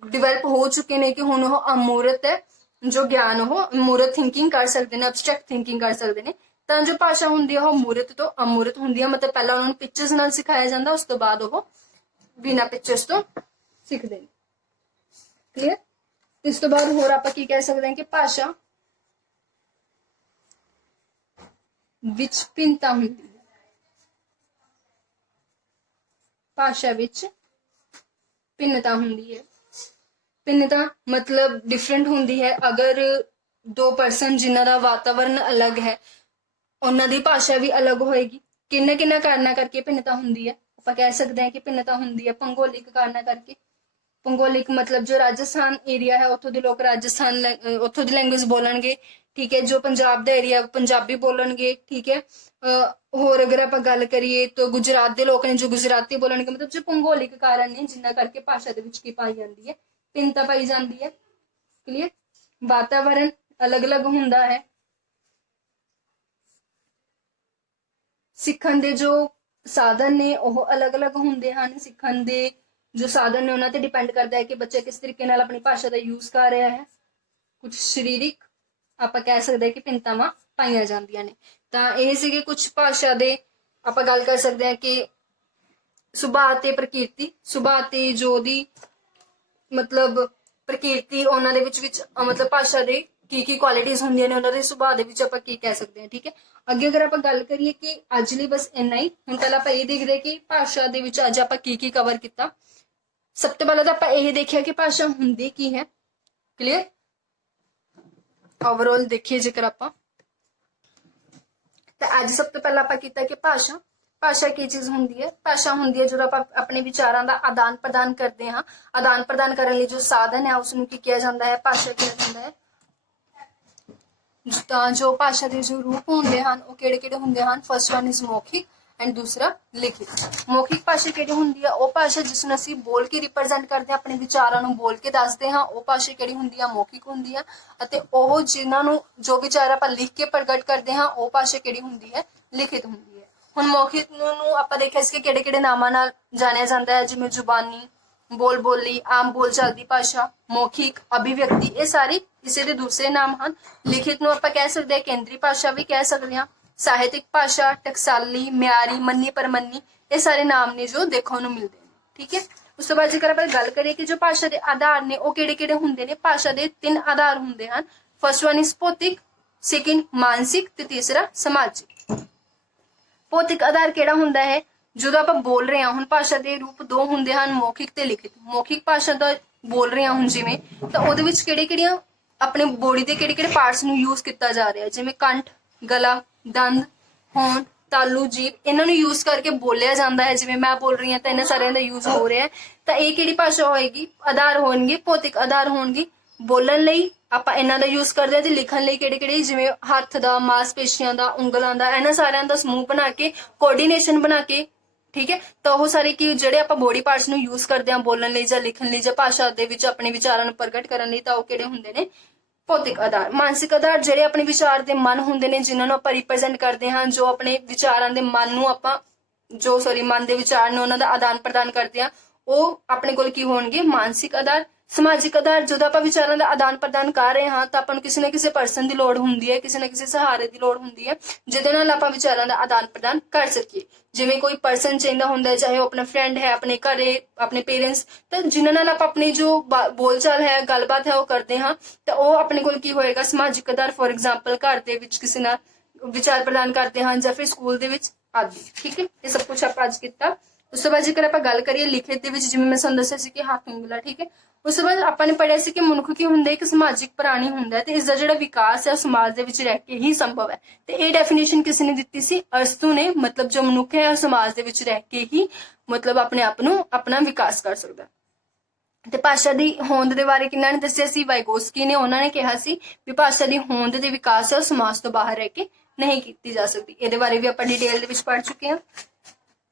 ਡਿਵੈਲਪ ਹੋ ਚੁੱਕੇ ਨੇ ਕਿ ਹੁਣ ਉਹ ਅਮੂਰਤ ਹੈ ਜੋ ਗਿਆਨ, ਉਹ ਮੂਰਤ ਥਿੰਕਿੰਗ ਕਰ ਸਕਦੇ ਨੇ, ਐਬਸਟਰੈਕਟ ਥਿੰਕਿੰਗ ਕਰ ਸਕਦੇ ਨੇ। ਤਾਂ ਜੋ ਭਾਸ਼ਾ ਹੁੰਦੀ ਹੈ ਉਹ ਮੂਰਤ ਤੋਂ ਅਮੂਰਤ ਹੁੰਦੀ ਹੈ, ਮਤਲਬ ਪਹਿਲਾਂ ਉਹਨਾਂ ਨੂੰ ਪਿਕਚਰਸ ਨਾਲ ਸਿਖਾਇਆ ਜਾਂਦਾ, ਉਸ ਤੋਂ ਬਾਅਦ ਉਹ ਬਿਨਾਂ ਪਿਕਚਰਸ ਤੋਂ ਸਿੱਖਦੇ ਨੇ। ਕਲੀਅਰ। ਇਸ ਤੋਂ ਬਾਅਦ ਹੋਰ ਆਪਾਂ ਕੀ ਕਹਿ ਸਕਦੇ ਹਾਂ ਕਿ ਭਾਸ਼ਾ ਵਿੱਚ ਭਿੰਨਤਾ ਹੁੰਦੀ ਹੈ। ਭਾਸ਼ਾ ਵਿੱਚ ਭਿੰਨਤਾ ਹੁੰਦੀ ਹੈ। ਭਿੰਨਤਾ ਮਤਲਬ ਡਿਫਰੈਂਟ ਹੁੰਦੀ ਹੈ। ਅਗਰ ਦੋ ਪਰਸਨ ਜਿਨ੍ਹਾਂ ਦਾ ਵਾਤਾਵਰਨ ਅਲੱਗ ਹੈ, ਉਹਨਾਂ ਦੀ ਭਾਸ਼ਾ ਵੀ ਅਲੱਗ ਹੋਏਗੀ। ਕਿੰਨਾ ਕਿੰਨਾ ਕਾਰਨਾਂ ਕਰਕੇ ਭਿੰਨਤਾ ਹੁੰਦੀ ਹੈ। ਆਪਾਂ ਕਹਿ ਸਕਦੇ ਹਾਂ ਕਿ ਭਿੰਨਤਾ ਹੁੰਦੀ ਹੈ ਭੂਗੋਲਿਕ ਕਾਰਨਾਂ ਕਰਕੇ। ਭੂਗੋਲਿਕ ਮਤਲਬ ਜੋ ਰਾਜਸਥਾਨ ਏਰੀਆ ਹੈ, ਉੱਥੋਂ ਦੇ ਲੋਕ ਰਾਜਸਥਾਨ ਉੱਥੋਂ ਦੀ ਲੈਂਗੁਏਜ ਬੋਲਣਗੇ, ਠੀਕ ਹੈ। ਜੋ ਪੰਜਾਬ ਦਾ ਏਰੀਆ ਪੰਜਾਬੀ ਬੋਲਣਗੇ, ਠੀਕ ਹੈ। ਹੋਰ ਅਗਰ ਆਪਾਂ ਗੱਲ ਕਰੀਏ ਤਾਂ ਗੁਜਰਾਤ ਦੇ ਲੋਕ ਨੇ ਜੋ ਗੁਜਰਾਤੀ ਬੋਲਣਗੇ। ਮਤਲਬ ਜੋ ਭੂਗੋਲਿਕ ਕਾਰਨ ਨੇ ਜਿਨ੍ਹਾਂ ਕਰਕੇ ਭਾਸ਼ਾ ਦੇ ਵਿੱਚ ਕੀ ਪਾਈ ਜਾਂਦੀ ਹੈ, ਭਿੰਨਤਾ ਪਾਈ ਜਾਂਦੀ ਹੈ। ਕਲੀਅਰ। ਵਾਤਾਵਰਨ ਅਲੱਗ-ਅਲੱਗ ਹੁੰਦਾ ਹੈ। ਸਿੱਖਣ ਦੇ ਜੋ ਸਾਧਨ ਨੇ ਉਹ ਅਲੱਗ-ਅਲੱਗ ਹੁੰਦੇ ਹਨ। ਸਿੱਖਣ ਦੇ ਜੋ ਸਾਧਨ ਨੇ ਉਹਨਾਂ ਤੇ ਡਿਪੈਂਡ ਕਰਦਾ ਹੈ ਕਿ ਬੱਚਾ ਕਿਸ ਤਰੀਕੇ ਨਾਲ ਆਪਣੀ ਭਾਸ਼ਾ ਦਾ ਯੂਜ਼ ਕਰ ਰਿਹਾ ਹੈ। ਕੁਝ ਸਰੀਰਿਕ ਆਪਾਂ ਕਹਿ ਸਕਦੇ ਹਾਂ ਕਿ ਭਿੰਨਤਾਵਾਂ ਪਾਈਆਂ ਜਾਂਦੀਆਂ ਨੇ। ਤਾਂ ਇਹ ਸੀਗੇ ਕੁਝ ਭਾਸ਼ਾ ਦੇ। ਆਪਾਂ ਗੱਲ ਕਰ ਸਕਦੇ ਹਾਂ ਕਿ ਸੁਭਾਅ ਤੇ ਪ੍ਰਕਿਰਤੀ। ਸੁਭਾਅ ਤੇ ਜੋ ਦੀ ਮਤਲਬ ਪ੍ਰਕਿਰਤੀ, ਉਹਨਾਂ ਦੇ ਵਿੱਚ ਮਤਲਬ ਭਾਸ਼ਾ ਦੇ ਕੀ ਕੁਆਲਿਟੀਜ਼ ਹੁੰਦੀਆਂ ਨੇ, ਉਹਨਾਂ ਦੇ ਸੁਭਾਅ ਦੇ ਵਿੱਚ ਆਪਾਂ ਕੀ ਕਹਿ ਸਕਦੇ ਹਾਂ, ਠੀਕ ਹੈ। ਅੱਗੇ ਅਗਰ ਆਪਾਂ ਗੱਲ ਕਰੀਏ ਕਿ ਅੱਜ ਲਈ ਬਸ ਇੰਨਾ ਹੀ। ਹੁਣ ਪਹਿਲਾਂ ਆਪਾਂ ਇਹ ਦੇਖਦੇ ਕਿ ਭਾਸ਼ਾ ਦੇ ਵਿੱਚ ਅੱਜ ਆਪਾਂ ਕੀ ਕਵਰ ਕੀਤਾ। ਸਭ ਤੋਂ ਪਹਿਲਾਂ ਤਾਂ ਆਪਾਂ ਇਹ ਦੇਖਿਆ ਕਿ ਭਾਸ਼ਾ ਹੁੰਦੀ ਕੀ ਹੈ। ਕਲੀਅਰ। ਓਵਰਆਲ ਦੇਖੀਏ ਜੇਕਰ ਆਪਾਂ, ਤਾਂ ਅੱਜ ਸਭ ਤੋਂ ਪਹਿਲਾਂ ਆਪਾਂ ਕੀਤਾ ਕਿ ਭਾਸ਼ਾ ਕੀ ਚੀਜ਼ ਹੁੰਦੀ ਹੈ। ਭਾਸ਼ਾ ਹੁੰਦੀ ਹੈ ਜਦੋਂ ਆਪਾਂ ਆਪਣੇ ਵਿਚਾਰਾਂ ਦਾ ਆਦਾਨ ਪ੍ਰਦਾਨ ਕਰਦੇ ਹਾਂ। ਆਦਾਨ ਪ੍ਰਦਾਨ ਕਰਨ ਲਈ ਜੋ ਸਾਧਨ ਹੈ ਉਸ ਨੂੰ ਕੀ ਕਿਹਾ ਜਾਂਦਾ ਹੈ, ਭਾਸ਼ਾ ਕਿਹਾ ਜਾਂਦਾ ਹੈ। ਤਾਂ ਜੋ ਭਾਸ਼ਾ ਦੇ ਜੋ ਰੂਪ ਹੁੰਦੇ ਹਨ ਉਹ ਕਿਹੜੇ ਕਿਹੜੇ ਹੁੰਦੇ ਹਨ। ਫਸਟ ਵਨ ਇਜ਼ ਮੌਖਿਕ ਐਂਡ ਦੂਸਰਾ ਲਿਖਿਤ। ਮੌਖਿਕ ਭਾਸ਼ਾ ਕਿਹੜੀ ਹੁੰਦੀ ਹੈ, ਉਹ ਭਾਸ਼ਾ ਜਿਸ ਨੂੰ ਅਸੀਂ ਬੋਲ ਕੇ ਰਿਪਰੈਜ਼ੈਂਟ ਕਰਦੇ ਹਾਂ, ਆਪਣੇ ਵਿਚਾਰਾਂ ਨੂੰ ਬੋਲ ਕੇ ਦੱਸਦੇ ਹਾਂ, ਉਹ ਭਾਸ਼ਾ ਕਿਹੜੀ ਹੁੰਦੀ ਹੈ, ਮੌਖਿਕ ਹੁੰਦੀ ਹੈ। ਅਤੇ ਉਹ ਜਿਨ੍ਹਾਂ ਨੂੰ ਜੋ ਵਿਚਾਰ ਆਪਾਂ ਲਿਖ ਕੇ ਪ੍ਰਗਟ ਕਰਦੇ ਹਾਂ ਉਹ ਭਾਸ਼ਾ ਕਿਹੜੀ ਹੁੰਦੀ ਹੈ, ਲਿਖਿਤ ਹੁੰਦੀ ਹੈ। ਹੁਣ ਮੌਖਿਕ ਨੂੰ ਆਪਾਂ ਦੇਖਿਆ ਸੀ ਕਿ ਕਿਹੜੇ ਕਿਹੜੇ ਨਾਮਾਂ ਨਾਲ ਜਾਣਿਆ ਜਾਂਦਾ ਹੈ, ਜਿਵੇਂ ਜ਼ੁਬਾਨੀ, ਬੋਲ ਬੋਲੀ, ਆਮ ਬੋਲ ਚਾਲ ਦੀ ਭਾਸ਼ਾ, ਮੌਖਿਕ, ਅਭਿਵਿਅਕਤੀ, ਇਹ ਸਾਰੀ ਇਸੇ ਦੇ ਦੂਸਰੇ ਨਾਮ ਹਨ। ਲਿਖਿਤ ਨੂੰ ਆਪਾਂ ਕਹਿ ਸਕਦੇ ਹਾਂ ਕੇਂਦਰੀ ਭਾਸ਼ਾ ਵੀ ਕਹਿ ਸਕਦੇ ਹਾਂ, ਸਾਹਿਤਿਕ ਭਾਸ਼ਾ, ਟਕਸਾਲੀ, ਮਿਆਰੀ, ਮੰਨੀ ਪਰਮੰਨੀ, ਇਹ ਸਾਰੇ ਨਾਮ ਨੇ ਜੋ ਦੇਖਣ ਨੂੰ ਮਿਲਦੇ ਨੇ, ਠੀਕ ਹੈ। ਉਸ ਤੋਂ ਬਾਅਦ ਜੇਕਰ ਆਪਾਂ ਗੱਲ ਕਰੀਏ ਕਿ ਜੋ ਭਾਸ਼ਾ ਦੇ ਆਧਾਰ ਨੇ ਉਹ ਕਿਹੜੇ ਕਿਹੜੇ ਹੁੰਦੇ ਨੇ। ਭਾਸ਼ਾ ਦੇ 3 ਆਧਾਰ ਹੁੰਦੇ ਹਨ। ਫਸਟ ਵਨ ਇਜ਼ ਭੌਤਿਕ, ਸੈਕਿੰਡ ਮਾਨਸਿਕ ਤੇ ਤੀਸਰਾ ਸਮਾਜਿਕ। ਭੌਤਿਕ ਆਧਾਰ ਕਿਹੜਾ ਹੁੰਦਾ ਹੈ, ਜਦੋਂ ਆਪਾਂ ਬੋਲ ਰਹੇ ਹਾਂ। ਹੁਣ ਭਾਸ਼ਾ ਦੇ ਰੂਪ 2 ਹੁੰਦੇ ਹਨ, ਮੌਖਿਕ ਤੇ ਲਿਖਿਤ। ਮੌਖਿਕ ਭਾਸ਼ਾ ਦਾ ਬੋਲ ਰਹੇ ਹਾਂ ਹੁਣ ਜਿਵੇਂ, ਤਾਂ ਉਹਦੇ ਵਿੱਚ ਕਿਹੜੇ ਕਿਹੜੀਆਂ ਆਪਣੇ ਬੋਡੀ ਦੇ ਕਿਹੜੇ ਕਿਹੜੇ ਪਾਰਟਸ ਨੂੰ ਯੂਜ਼ ਕੀਤਾ ਜਾ ਰਿਹਾ, ਜਿਵੇਂ ਕੰਠ, ਗਲਾ, ਦੰਦ, ਹੋਂਠ, ਤਾਲੂ, ਜੀਭ, ਇਹਨਾਂ ਨੂੰ ਯੂਜ਼ ਕਰਕੇ ਬੋਲਿਆ ਜਾਂਦਾ ਹੈ। ਜਿਵੇਂ ਮੈਂ ਬੋਲ ਰਹੀ ਹਾਂ ਤਾਂ ਇਹਨਾਂ ਸਾਰਿਆਂ ਦਾ ਯੂਜ਼ ਹੋ ਰਿਹਾ ਹੈ। ਤਾਂ ਇਹ ਕਿਹੜੀ ਭਾਸ਼ਾ ਹੋਏਗੀ, ਆਧਾਰ ਹੋਣਗੇ ਭੌਤਿਕ ਆਧਾਰ ਹੋਣਗੇ। ਬੋਲਣ ਲਈ ਆਪਾਂ ਇਹਨਾਂ ਦਾ ਯੂਜ਼ ਕਰਦੇ ਹਾਂ ਤੇ ਲਿਖਣ ਲਈ ਕਿਹੜੇ ਕਿਹੜੇ, ਜਿਵੇਂ ਹੱਥ ਦਾ, ਮਾਸਪੇਸ਼ੀਆਂ ਦਾ, ਉਂਗਲਾਂ ਦਾ, ਇਹਨਾਂ ਸਾਰਿਆਂ ਦਾ ਸਮੂਹ ਬਣਾ ਕੇ ਕੋਆਰਡੀਨੇਸ਼ਨ ਬਣਾ ਕੇ, ਠੀਕ ਹੈ। ਤਾਂ ਉਹ ਸਾਰੇ ਕਿ ਜਿਹੜੇ ਆਪਾਂ ਬੋਡੀ ਪਾਰਟਸ ਨੂੰ ਯੂਜ਼ ਕਰਦੇ ਹਾਂ ਬੋਲਣ ਲਈ ਜਾਂ ਲਿਖਣ ਲਈ ਜਾਂ ਭਾਸ਼ਾ ਦੇ ਵਿੱਚ ਆਪਣੇ ਵਿਚਾਰਾਂ ਨੂੰ ਪ੍ਰਗਟ ਕਰਨ ਲਈ, ਤਾਂ ਉਹ ਕਿਹੜੇ ਹੁੰਦੇ ਨੇ, ਭੌਤਿਕ ਆਧਾਰ। ਮਾਨਸਿਕ ਆਧਾਰ ਜਿਹੜੇ ਆਪਣੇ ਵਿਚਾਰ ਦੇ ਮਨ ਹੁੰਦੇ ਨੇ, ਜਿਨ੍ਹਾਂ ਨੂੰ ਆਪਾਂ ਰਿਪਰੈਜ਼ੈਂਟ ਕਰਦੇ ਹਾਂ, ਜੋ ਆਪਣੇ ਵਿਚਾਰਾਂ ਦੇ ਮਨ ਨੂੰ ਆਪਾਂ ਮਨ ਦੇ ਵਿਚਾਰ ਨੂੰ ਉਹਨਾਂ ਦਾ ਆਦਾਨ ਪ੍ਰਦਾਨ ਕਰਦੇ ਹਾਂ, ਉਹ ਆਪਣੇ ਕੋਲ ਕੀ ਹੋਣਗੇ, ਮਾਨਸਿਕ ਆਧਾਰ। ਸਮਾਜਿਕ ਆਧਾਰ, ਜਦੋਂ ਆਪਾਂ ਵਿਚਾਰਾਂ ਦਾ ਆਦਾਨ ਪ੍ਰਦਾਨ ਕਰ ਰਹੇ ਹਾਂ ਤਾਂ ਆਪਾਂ ਨੂੰ ਕਿਸੇ ਨਾ ਕਿਸੇ ਪਰਸਨ ਦੀ ਲੋੜ ਹੁੰਦੀ ਹੈ, ਕਿਸੇ ਨਾ ਕਿਸੇ ਸਹਾਰੇ ਦੀ ਲੋੜ ਹੁੰਦੀ ਹੈ, ਜਿਹਦੇ ਨਾਲ ਆਪਾਂ ਵਿਚਾਰਾਂ ਦਾ ਆਦਾਨ ਪ੍ਰਦਾਨ ਕਰ ਸਕੀਏ। ਜਿਵੇਂ ਕੋਈ ਪਰਸਨ ਚਾਹੀਦਾ ਹੁੰਦਾ ਹੈ, ਚਾਹੇ ਉਹ ਆਪਣਾ ਫਰੈਂਡ ਹੈ, ਆਪਣੇ ਘਰੇ ਆਪਣੇ ਪੇਰੈਂਟਸ, ਤਾਂ ਜਿਨ੍ਹਾਂ ਨਾਲ ਆਪਾਂ ਆਪਣੀ ਜੋ ਬੋਲਚਾਲ ਹੈ, ਗੱਲਬਾਤ ਹੈ ਉਹ ਕਰਦੇ ਹਾਂ, ਤਾਂ ਉਹ ਆਪਣੇ ਕੋਲ ਕੀ ਹੋਏਗਾ, ਸਮਾਜਿਕ ਆਧਾਰ। ਫੋਰ ਐਗਜ਼ਾਮਪਲ ਘਰ ਦੇ ਵਿੱਚ ਕਿਸੇ ਨਾਲ ਵਿਚਾਰ ਪ੍ਰਦਾਨ ਕਰਦੇ ਹਾਂ ਜਾਂ ਫਿਰ ਸਕੂਲ ਦੇ ਵਿੱਚ ਆਦਿ, ਠੀਕ ਹੈ। ਇਹ ਸਭ ਕੁਝ ਆਪਾਂ ਅੱਜ ਕੀਤਾ। ਉਸ ਤੋਂ ਬਾਅਦ ਜੇਕਰ ਆਪਾਂ ਗੱਲ ਕਰੀਏ ਲਿਖਤ ਦੇ ਵਿੱਚ, ਜਿਵੇਂ ਮੈਂ ਤੁਹਾਨੂੰ ਦੱਸਿਆ ਸੀ ਕਿ ਹੱਥ ਉਂਗਲਾ, ਠੀਕ ਹੈ। ਉਸ ਤੋਂ ਬਾਅਦ ਆਪਾਂ ਨੇ ਪੜ੍ਹਿਆ ਸੀ ਕਿ ਮਨੁੱਖ ਕੀ ਹੁੰਦਾ, ਇੱਕ ਸਮਾਜਿਕ ਪ੍ਰਾਣੀ ਹੁੰਦਾ ਹੈ ਤੇ ਇਸ ਦਾ ਜਿਹੜਾ ਵਿਕਾਸ ਹੈ ਉਹ ਸਮਾਜ ਦੇ ਵਿੱਚ ਰਹਿ ਕੇ ਹੀ ਸੰਭਵ ਹੈ। ਤੇ ਇਹ ਡੈਫੀਨੇਸ਼ਨ ਕਿਸ ਨੇ ਦਿੱਤੀ ਸੀ? ਅਰਸਤੂ ਨੇ। ਮਤਲਬ ਜੋ ਮਨੁੱਖ ਹੈ ਉਹ ਸਮਾਜ ਦੇ ਵਿੱਚ ਰਹਿ ਕੇ ਹੀ ਮਤਲਬ ਆਪਣੇ ਆਪ ਨੂੰ ਆਪਣਾ ਵਿਕਾਸ ਕਰ ਸਕਦਾ ਹੈ। ਤੇ ਭਾਸ਼ਾ ਦੀ ਹੋਂਦ ਦੇ ਬਾਰੇ ਕਿਹਨਾਂ ਨੇ ਦੱਸਿਆ ਸੀ? ਵਾਈਗੋਸਕੀ ਨੇ। ਉਹਨਾਂ ਨੇ ਕਿਹਾ ਸੀ ਵੀ ਭਾਸ਼ਾ ਦੀ ਹੋਂਦ ਤੇ ਵਿਕਾਸ ਹੈ ਉਹ ਸਮਾਜ ਤੋਂ ਬਾਹਰ ਰਹਿ ਕੇ ਨਹੀਂ ਕੀਤੀ ਜਾ ਸਕਦੀ। ਇਹਦੇ ਬਾਰੇ ਵੀ ਆਪਾਂ ਡਿਟੇਲ ਦੇ ਵਿੱਚ ਪੜ੍ਹ ਚੁੱਕੇ ਹਾਂ।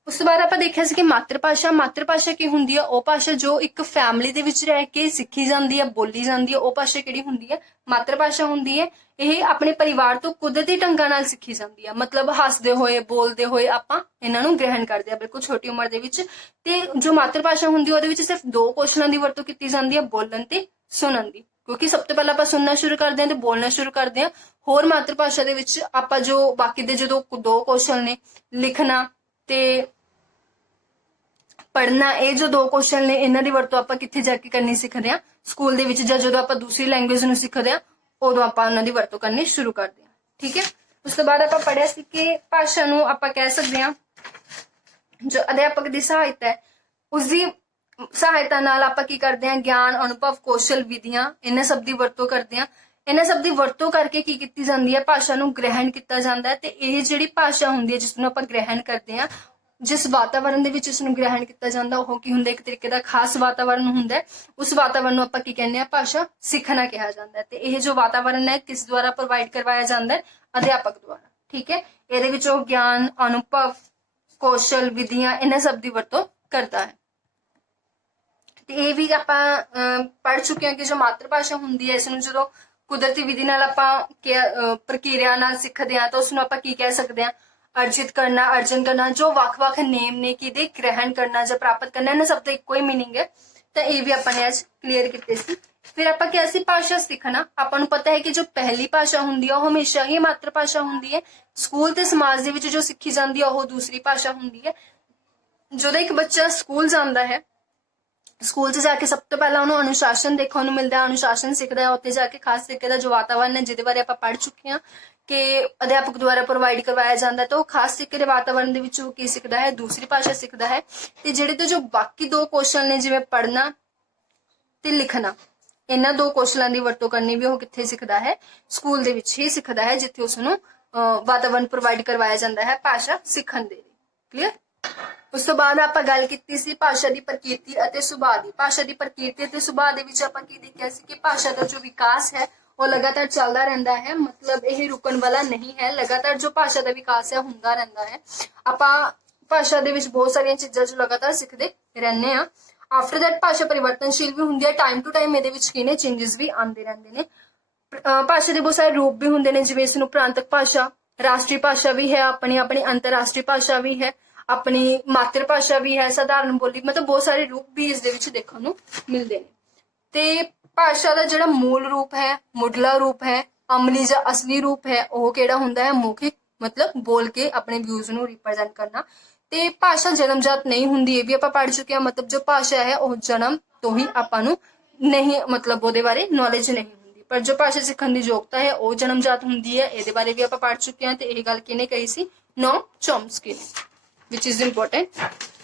ਉਸ ਤੋਂ ਬਾਅਦ ਆਪਾਂ ਦੇਖਿਆ ਸੀ ਕਿ ਮਾਤਰ ਭਾਸ਼ਾ ਕੀ ਹੁੰਦੀ ਹੈ? ਉਹ ਭਾਸ਼ਾ ਜੋ ਇੱਕ ਫੈਮਿਲੀ ਦੇ ਵਿੱਚ ਰਹਿ ਕੇ ਸਿੱਖੀ ਜਾਂਦੀ ਹੈ, ਬੋਲੀ ਜਾਂਦੀ ਹੈ, ਉਹ ਭਾਸ਼ਾ ਕਿਹੜੀ ਹੁੰਦੀ ਹੈ? ਮਾਤਰ ਭਾਸ਼ਾ ਹੁੰਦੀ ਹੈ। ਇਹ ਆਪਣੇ ਪਰਿਵਾਰ ਤੋਂ ਕੁਦਰਤੀ ਢੰਗਾਂ ਨਾਲ ਸਿੱਖੀ ਜਾਂਦੀ ਹੈ। ਮਤਲਬ ਹੱਸਦੇ ਹੋਏ, ਬੋਲਦੇ ਹੋਏ ਆਪਾਂ ਇਹਨਾਂ ਨੂੰ ਗ੍ਰਹਿਣ ਕਰਦੇ ਆ ਬਿਲਕੁਲ ਛੋਟੀ ਉਮਰ ਦੇ ਵਿੱਚ। ਤੇ ਜੋ ਮਾਤਰ ਭਾਸ਼ਾ ਹੁੰਦੀ ਹੈ ਉਹਦੇ ਵਿੱਚ ਸਿਰਫ 2 ਕੌਸ਼ਲਾਂ ਦੀ ਵਰਤੋਂ ਕੀਤੀ ਜਾਂਦੀ ਹੈ, ਬੋਲਣ ਤੇ ਸੁਣਨ ਦੀ। ਕਿਉਂਕਿ ਸਭ ਤੋਂ ਪਹਿਲਾਂ ਆਪਾਂ ਸੁਣਨਾ ਸ਼ੁਰੂ ਕਰਦੇ ਹਾਂ ਤੇ ਬੋਲਣਾ ਸ਼ੁਰੂ ਕਰਦੇ ਹਾਂ। ਹੋਰ ਮਾਤਰ ਭਾਸ਼ਾ ਦੇ ਵਿੱਚ ਆਪਾਂ ਜੋ ਬਾਕੀ ਦੇ ਜਦੋਂ 2 ਕੌਸ਼ਲ ਨੇ, ਲਿਖਣਾ ਤੇ ਪੜ੍ਹਨਾ, ਇਹ ਜੋ 2 ਕੌਸ਼ਲ ਨੇ, ਇਹਨਾਂ ਦੀ ਵਰਤੋਂ ਆਪਾਂ ਕਿੱਥੇ ਜਾ ਕੇ ਕਰਨੀ ਸਿੱਖਦੇ ਹਾਂ? ਸਕੂਲ ਦੇ ਵਿੱਚ। ਜਾਂ ਜਦੋਂ ਆਪਾਂ ਦੂਸਰੀ ਲੈਂਗੁਏਜ ਨੂੰ ਸਿੱਖਦੇ ਹਾਂ ਉਦੋਂ ਆਪਾਂ ਉਹਨਾਂ ਦੀ ਵਰਤੋਂ ਕਰਨੀ ਸ਼ੁਰੂ ਕਰਦੇ ਹਾਂ, ਠੀਕ ਹੈ। ਉਸ ਤੋਂ ਬਾਅਦ ਆਪਾਂ ਪੜ੍ਹਿਆ ਸੀ ਕਿ ਭਾਸ਼ਾ ਨੂੰ ਆਪਾਂ ਕਹਿ ਸਕਦੇ ਹਾਂ ਜੋ ਅਧਿਆਪਕ ਦੀ ਸਹਾਇਤਾ ਹੈ, ਉਸਦੀ ਸਹਾਇਤਾ ਨਾਲ ਆਪਾਂ ਕੀ ਕਰਦੇ ਹਾਂ? ਗਿਆਨ, ਅਨੁਭਵ, ਕੌਸ਼ਲ, ਵਿਧੀਆਂ, ਇਹਨਾਂ ਸਭ ਦੀ ਵਰਤੋਂ ਕਰਦੇ ਹਾਂ। ਇਹਨਾਂ ਸਭ ਦੀ ਵਰਤੋਂ ਕਰਕੇ ਕੀ ਕੀਤੀ ਜਾਂਦੀ ਹੈ? ਭਾਸ਼ਾ ਨੂੰ ਗ੍ਰਹਿਣ ਕੀਤਾ ਜਾਂਦਾ ਹੈ। ਤੇ ਇਹ ਜਿਹੜੀ ਭਾਸ਼ਾ ਹੁੰਦੀ ਹੈ ਜਿਸ ਨੂੰ ਆਪਾਂ ਗ੍ਰਹਿਣ ਕਰਦੇ ਹਾਂ, ਜਿਸ ਵਾਤਾਵਰਣ ਦੇ ਵਿੱਚ ਇਸ ਨੂੰ ਗ੍ਰਹਿਣ ਕੀਤਾ ਜਾਂਦਾ ਉਹ ਕੀ ਹੁੰਦਾ? ਇੱਕ ਤਰੀਕੇ ਦਾ ਖਾਸ ਵਾਤਾਵਰਣ ਹੁੰਦਾ ਹੈ। ਉਸ ਵਾਤਾਵਰਣ ਨੂੰ ਆਪਾਂ ਕੀ ਕਹਿੰਦੇ ਆ? ਭਾਸ਼ਾ ਸਿੱਖਣਾ ਕਿਹਾ ਜਾਂਦਾ ਹੈ। ਤੇ ਇਹ ਜੋ ਵਾਤਾਵਰਣ ਹੈ ਕਿਸ ਦੁਆਰਾ ਪ੍ਰੋਵਾਈਡ ਕਰਵਾਇਆ ਜਾਂਦਾ ਹੈ? ਅਧਿਆਪਕ ਦੁਆਰਾ, ਠੀਕ ਹੈ। ਇਹਦੇ ਵਿੱਚ ਉਹ ਗਿਆਨ, ਅਨੁਭਵ, ਕੌਸ਼ਲ, ਵਿਧੀਆਂ, ਇਹਨਾਂ ਸਭ ਦੀ ਵਰਤੋਂ ਕਰਦਾ ਹੈ। ਤੇ ਇਹ ਵੀ ਆਪਾਂ ਪੜ੍ਹ ਚੁੱਕੇ ਹਾਂ ਕਿ ਜੋ ਮਾਤਰ ਭਾਸ਼ਾ ਹੁੰਦੀ ਹੈ ਇਸ ਨੂੰ ਜਦੋਂ ਕੁਦਰਤੀ ਵਿਧੀ ਨਾਲ ਆਪਾਂ ਪ੍ਰਕਿਰਿਆ ਨਾਲ ਸਿੱਖਦੇ ਹਾਂ ਤਾਂ ਉਸ ਨੂੰ ਆਪਾਂ ਕੀ ਕਹਿ ਸਕਦੇ ਹਾਂ? ਅਰਜਿਤ ਕਰਨਾ, ਅਰਜਨ ਕਰਨਾ। ਜੋ ਵੱਖ-ਵੱਖ ਨੇਮ ਨੇ ਕਿਹਦੇ ਗ੍ਰਹਿਣ ਕਰਨਾ ਜਾਂ ਪ੍ਰਾਪਤ ਕਰਨਾ, ਇਹਨਾਂ ਸਭ ਦਾ ਇੱਕੋ ਹੀ ਮੀਨਿੰਗ ਹੈ। ਤਾਂ ਇਹ ਵੀ ਆਪਾਂ ਨੇ ਅੱਜ ਕਲੀਅਰ ਕੀਤੇ ਸੀ। ਫਿਰ ਆਪਾਂ ਕਿਹਾ ਸੀ ਭਾਸ਼ਾ ਸਿੱਖਣਾ। ਆਪਾਂ ਨੂੰ ਪਤਾ ਹੈ ਕਿ ਜੋ ਪਹਿਲੀ ਭਾਸ਼ਾ ਹੁੰਦੀ ਹੈ ਉਹ ਹਮੇਸ਼ਾ ਹੀ ਮਾਤਰ ਭਾਸ਼ਾ ਹੁੰਦੀ ਹੈ। ਸਕੂਲ ਤੇ ਸਮਾਜ ਦੇ ਵਿੱਚ ਜੋ ਸਿੱਖੀ ਜਾਂਦੀ ਹੈ ਉਹ ਦੂਸਰੀ ਭਾਸ਼ਾ ਹੁੰਦੀ ਹੈ। ਜਦੋਂ ਇੱਕ ਬੱਚਾ ਸਕੂਲ ਜਾਂਦਾ ਹੈ, ਸਕੂਲ 'ਚ ਜਾ ਕੇ ਸਭ ਤੋਂ ਪਹਿਲਾਂ ਉਹਨੂੰ ਅਨੁਸ਼ਾਸਨ ਦੇਖਣ ਨੂੰ ਮਿਲਦਾ ਹੈ, ਅਨੁਸ਼ਾਸਨ ਸਿੱਖਦਾ ਹੈ। ਉੱਥੇ ਜਾ ਕੇ ਖਾਸ ਤਰੀਕੇ ਦਾ ਜੋ ਵਾਤਾਵਰਨ ਹੈ ਜਿਹਦੇ ਬਾਰੇ ਆਪਾਂ ਪੜ੍ਹ ਚੁੱਕੇ ਹਾਂ ਕਿ ਅਧਿਆਪਕ ਦੁਆਰਾ ਪ੍ਰੋਵਾਈਡ ਕਰਵਾਇਆ ਜਾਂਦਾ, ਤਾਂ ਉਹ ਖਾਸ ਤਰੀਕੇ ਦੇ ਵਾਤਾਵਰਨ ਦੇ ਵਿੱਚ ਉਹ ਕੀ ਸਿੱਖਦਾ ਹੈ? ਦੂਸਰੀ ਭਾਸ਼ਾ ਸਿੱਖਦਾ ਹੈ। ਤੇ ਜਿਹੜੇ ਤੇ ਜੋ ਬਾਕੀ 2 ਕੌਸ਼ਲ ਨੇ ਜਿਵੇਂ ਪੜ੍ਹਨਾ ਤੇ ਲਿਖਣਾ, ਇਹਨਾਂ 2 ਕੌਸ਼ਲਾਂ ਦੀ ਵਰਤੋਂ ਕਰਨੀ ਵੀ ਉਹ ਕਿੱਥੇ ਸਿੱਖਦਾ ਹੈ? ਸਕੂਲ ਦੇ ਵਿੱਚ ਹੀ ਸਿੱਖਦਾ ਹੈ, ਜਿੱਥੇ ਉਸ ਨੂੰ ਵਾਤਾਵਰਨ ਪ੍ਰੋਵਾਈਡ ਕਰਵਾਇਆ ਜਾਂਦਾ ਹੈ ਭਾਸ਼ਾ ਸਿੱਖਣ ਦੇ ਲਈ। ਕਲੀਅਰ? ਉਸ ਤੋਂ ਬਾਅਦ ਆਪਾਂ ਗੱਲ ਕੀਤੀ ਸੀ ਭਾਸ਼ਾ ਦੀ ਪ੍ਰਕਿਰਤੀ ਅਤੇ ਸੁਭਾਅ ਦੀ। ਭਾਸ਼ਾ ਦੀ ਪ੍ਰਕਿਰਤੀ ਅਤੇ ਸੁਭਾਅ ਦੇ ਵਿੱਚ ਆਪਾਂ ਕੀ ਦੇਖਿਆ ਸੀ ਕਿ ਭਾਸ਼ਾ ਦਾ ਜੋ ਵਿਕਾਸ ਹੈ ਉਹ ਲਗਾਤਾਰ ਚੱਲਦਾ ਰਹਿੰਦਾ ਹੈ। ਮਤਲਬ ਇਹ ਰੁਕਣ ਵਾਲਾ ਨਹੀਂ ਹੈ। ਲਗਾਤਾਰ ਜੋ ਭਾਸ਼ਾ ਦਾ ਵਿਕਾਸ ਹੈ ਹੁੰਦਾ ਰਹਿੰਦਾ ਹੈ। ਆਪਾਂ ਭਾਸ਼ਾ ਦੇ ਵਿੱਚ ਬਹੁਤ ਸਾਰੀਆਂ ਚੀਜ਼ਾਂ ਜੋ ਲਗਾਤਾਰ ਸਿੱਖਦੇ ਰਹਿੰਦੇ ਆ। ਆਫਟਰ ਦੈਟ ਭਾਸ਼ਾ ਪਰਿਵਰਤਨਸ਼ੀਲ ਵੀ ਹੁੰਦੀ ਹੈ। ਟਾਈਮ ਟੂ ਟਾਈਮ ਇਹਦੇ ਵਿੱਚ ਕੀ ਨੇ? ਚੇਂਜਸ ਵੀ ਆਉਂਦੇ ਰਹਿੰਦੇ ਨੇ। ਭਾਸ਼ਾ ਦੇ ਬਹੁਤ ਸਾਰੇ ਰੂਪ ਵੀ ਹੁੰਦੇ ਨੇ, ਜਿਵੇਂ ਇਸ ਨੂੰ ਪ੍ਰਾਂਤਕ ਭਾਸ਼ਾ, ਰਾਸ਼ਟਰੀ ਭਾਸ਼ਾ ਵੀ ਹੈ, ਆਪਣੀ ਅੰਤਰਰਾਸ਼ਟਰੀ ਭਾਸ਼ਾ ਵੀ ਹੈ, ਆਪਣੀ ਮਾਤਰ ਭਾਸ਼ਾ ਵੀ ਹੈ, ਸਧਾਰਨ ਬੋਲੀ। ਮਤਲਬ ਬਹੁਤ ਸਾਰੇ ਰੂਪ ਵੀ ਇਸ ਦੇ ਵਿੱਚ ਦੇਖਣ ਨੂੰ ਮਿਲਦੇ ਨੇ। ਤੇ ਭਾਸ਼ਾ ਦਾ ਜਿਹੜਾ ਮੂਲ ਰੂਪ ਹੈ, ਮੁੱਢਲਾ ਰੂਪ ਹੈ, ਅਮਲੀ ਜਾਂ ਅਸਲੀ ਰੂਪ ਹੈ, ਉਹ ਕਿਹੜਾ ਹੁੰਦਾ ਹੈ? ਮੌਖਿਕ, ਮਤਲਬ ਬੋਲ ਕੇ ਆਪਣੇ ਵਿਊਜ਼ ਨੂੰ ਰਿਪਰੈਜ਼ੈਂਟ ਕਰਨਾ। ਤੇ ਭਾਸ਼ਾ ਜਨਮਜਾਤ ਨਹੀਂ ਹੁੰਦੀ, ਇਹ ਵੀ ਆਪਾਂ ਪੜ੍ਹ ਚੁੱਕੇ ਹਾਂ। ਮਤਲਬ ਜੋ ਭਾਸ਼ਾ ਹੈ ਉਹ ਜਨਮ ਤੋਂ ਹੀ ਆਪਾਂ ਨੂੰ ਨਹੀਂ, ਮਤਲਬ ਉਹਦੇ ਬਾਰੇ ਨੌਲੇਜ ਨਹੀਂ ਹੁੰਦੀ। ਪਰ ਜੋ ਭਾਸ਼ਾ ਸਿੱਖਣ ਦੀ ਯੋਗਤਾ ਹੈ ਉਹ ਜਨਮਜਾਤ ਹੁੰਦੀ ਹੈ। ਇਹਦੇ ਬਾਰੇ ਵੀ ਆਪਾਂ ਪੜ੍ਹ ਚੁੱਕੇ ਹਾਂ। ਤੇ ਇਹ ਗੱਲ ਕਿਹਨੇ ਕਹੀ ਸੀ? ਨੋਮ ਚੋਮਸਕੀ ਨੇ, which is important।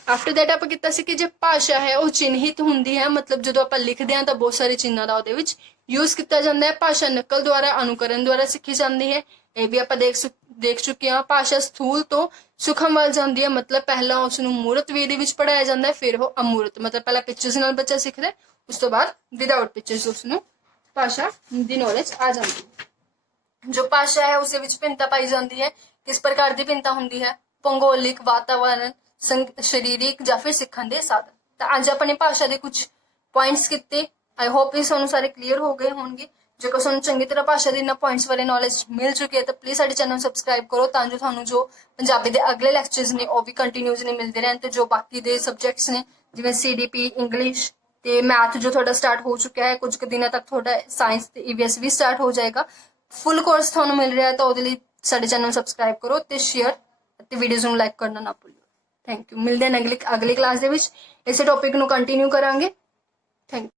After that ਆਪਾਂ ਕੀਤਾ ਸੀ ਕਿ ਜੇ ਭਾਸ਼ਾ ਹੈ ਉਹ ਚਿੰਨ੍ਹਿਤ ਹੁੰਦੀ ਹੈ। ਮਤਲਬ ਜਦੋਂ ਆਪਾਂ ਲਿਖਦੇ ਹਾਂ ਤਾਂ ਬਹੁਤ ਸਾਰੇ ਚਿੰਨ੍ਹਾਂ ਦਾ ਉਹਦੇ ਵਿੱਚ ਯੂਜ਼ ਕੀਤਾ ਜਾਂਦਾ ਹੈ। ਭਾਸ਼ਾ ਨਕਲ ਦੁਆਰਾ, ਅਨੁਕਰਨ ਦੁਆਰਾ ਸਿੱਖੀ ਜਾਂਦੀ ਹੈ। ਇਹ ਵੀ ਆਪਾਂ ਦੇਖ ਚੁੱਕੇ ਹਾਂ। ਭਾਸ਼ਾ ਸਥੂਲ ਤੋਂ ਸੂਖਮ ਵੱਲ ਜਾਂਦੀ ਹੈ। ਮਤਲਬ ਪਹਿਲਾਂ ਉਸ ਨੂੰ ਮੂਰਤ ਵੇ ਦੇ ਵਿੱਚ ਪੜ੍ਹਾਇਆ ਜਾਂਦਾ ਹੈ, ਫਿਰ ਉਹ ਅਮੂਰਤ, ਮਤਲਬ ਪਹਿਲਾਂ ਪਿਕਚਰਸ ਨਾਲ ਬੱਚਾ ਸਿੱਖਦਾ, ਉਸ ਤੋਂ ਬਾਅਦ ਵਿਦਆਊਟ ਪਿਕਚਰਸ ਉਸ ਨੂੰ ਭਾਸ਼ਾ ਦੀ ਨੌਲੇਜ ਆ ਜਾਂਦੀ ਹੈ। ਜੋ ਭਾਸ਼ਾ ਹੈ ਉਸ ਦੇ ਵਿੱਚ ਭਿੰਨਤਾ ਪਾਈ ਜਾਂਦੀ ਹੈ। ਕਿਸ ਪ੍ਰਕਾਰ ਦੀ ਭਿੰਨਤਾ ਹੁੰਦੀ ਹੈ? ਭੂਗੋਲਿਕ, ਵਾਤਾਵਰਣ, ਸਰੀਰਿਕ ਜਾਂ ਫਿਰ ਸਿੱਖਣ ਦੇ ਸਾਧਨ। ਤਾਂ ਅੱਜ ਆਪਣੇ ਭਾਸ਼ਾ ਦੇ ਕੁਝ ਪੁਆਇੰਟਸ ਕੀਤੇ। ਆਈ ਹੋਪ ਇਹ ਤੁਹਾਨੂੰ ਸਾਰੇ ਕਲੀਅਰ ਹੋ ਗਏ ਹੋਣਗੇ। ਜੇਕਰ ਤੁਹਾਨੂੰ ਚੰਗੀ ਤਰ੍ਹਾਂ ਭਾਸ਼ਾ ਦੇ ਇਹਨਾਂ ਪੁਆਇੰਟਸ ਬਾਰੇ ਨੌਲੇਜ ਮਿਲ ਚੁੱਕੀ ਹੈ ਤਾਂ ਪਲੀਜ਼ ਸਾਡੇ ਚੈਨਲ ਨੂੰ ਸਬਸਕ੍ਰਾਈਬ ਕਰੋ, ਤਾਂ ਜੋ ਤੁਹਾਨੂੰ ਜੋ ਪੰਜਾਬੀ ਦੇ ਅਗਲੇ ਲੈਕਚਰਸ ਨੇ ਉਹ ਵੀ ਕੰਟੀਨਿਊਸਲੀ ਮਿਲਦੇ ਰਹਿਣ। ਤੇ ਜੋ ਬਾਕੀ ਦੇ ਸਬਜੈਕਟਸ ਨੇ ਜਿਵੇਂ CDP, ਇੰਗਲਿਸ਼ ਤੇ ਮੈਥ ਜੋ ਤੁਹਾਡਾ ਸਟਾਰਟ ਹੋ ਚੁੱਕਿਆ ਹੈ, ਕੁਝ ਕੁ ਦਿਨਾਂ ਤੱਕ ਤੁਹਾਡਾ ਸਾਇੰਸ ਤੇ EVS ਵੀ ਸਟਾਰਟ ਹੋ ਜਾਏਗਾ। ਫੁੱਲ ਕੋਰਸ ਤੁਹਾਨੂੰ ਮਿਲ ਰਿਹਾ ਹੈ, ਤਾਂ ਉਹਦੇ ਲਈ ਸਾਡੇ ਚੈਨਲ ਨੂੰ ਸਬਸਕ੍ਰਾਈਬ ਕਰੋ ਤੇ ਸ਼ੇਅਰ ਤੇ ਵੀਡੀਓਜ਼ ਨੂੰ ਲਾਈਕ ਕਰਨਾ ਨਾ ਭੁੱਲਿਓ। Thank you. ਮਿਲਦੇ ਹਾਂ ਅਗਲੀ ਕਲਾਸ ਦੇ ਵਿੱਚ ਇਸੇ ਟੌਪਿਕ ਨੂੰ ਕੰਟੀਨਿਊ ਕਰਾਂਗੇ। Thank you.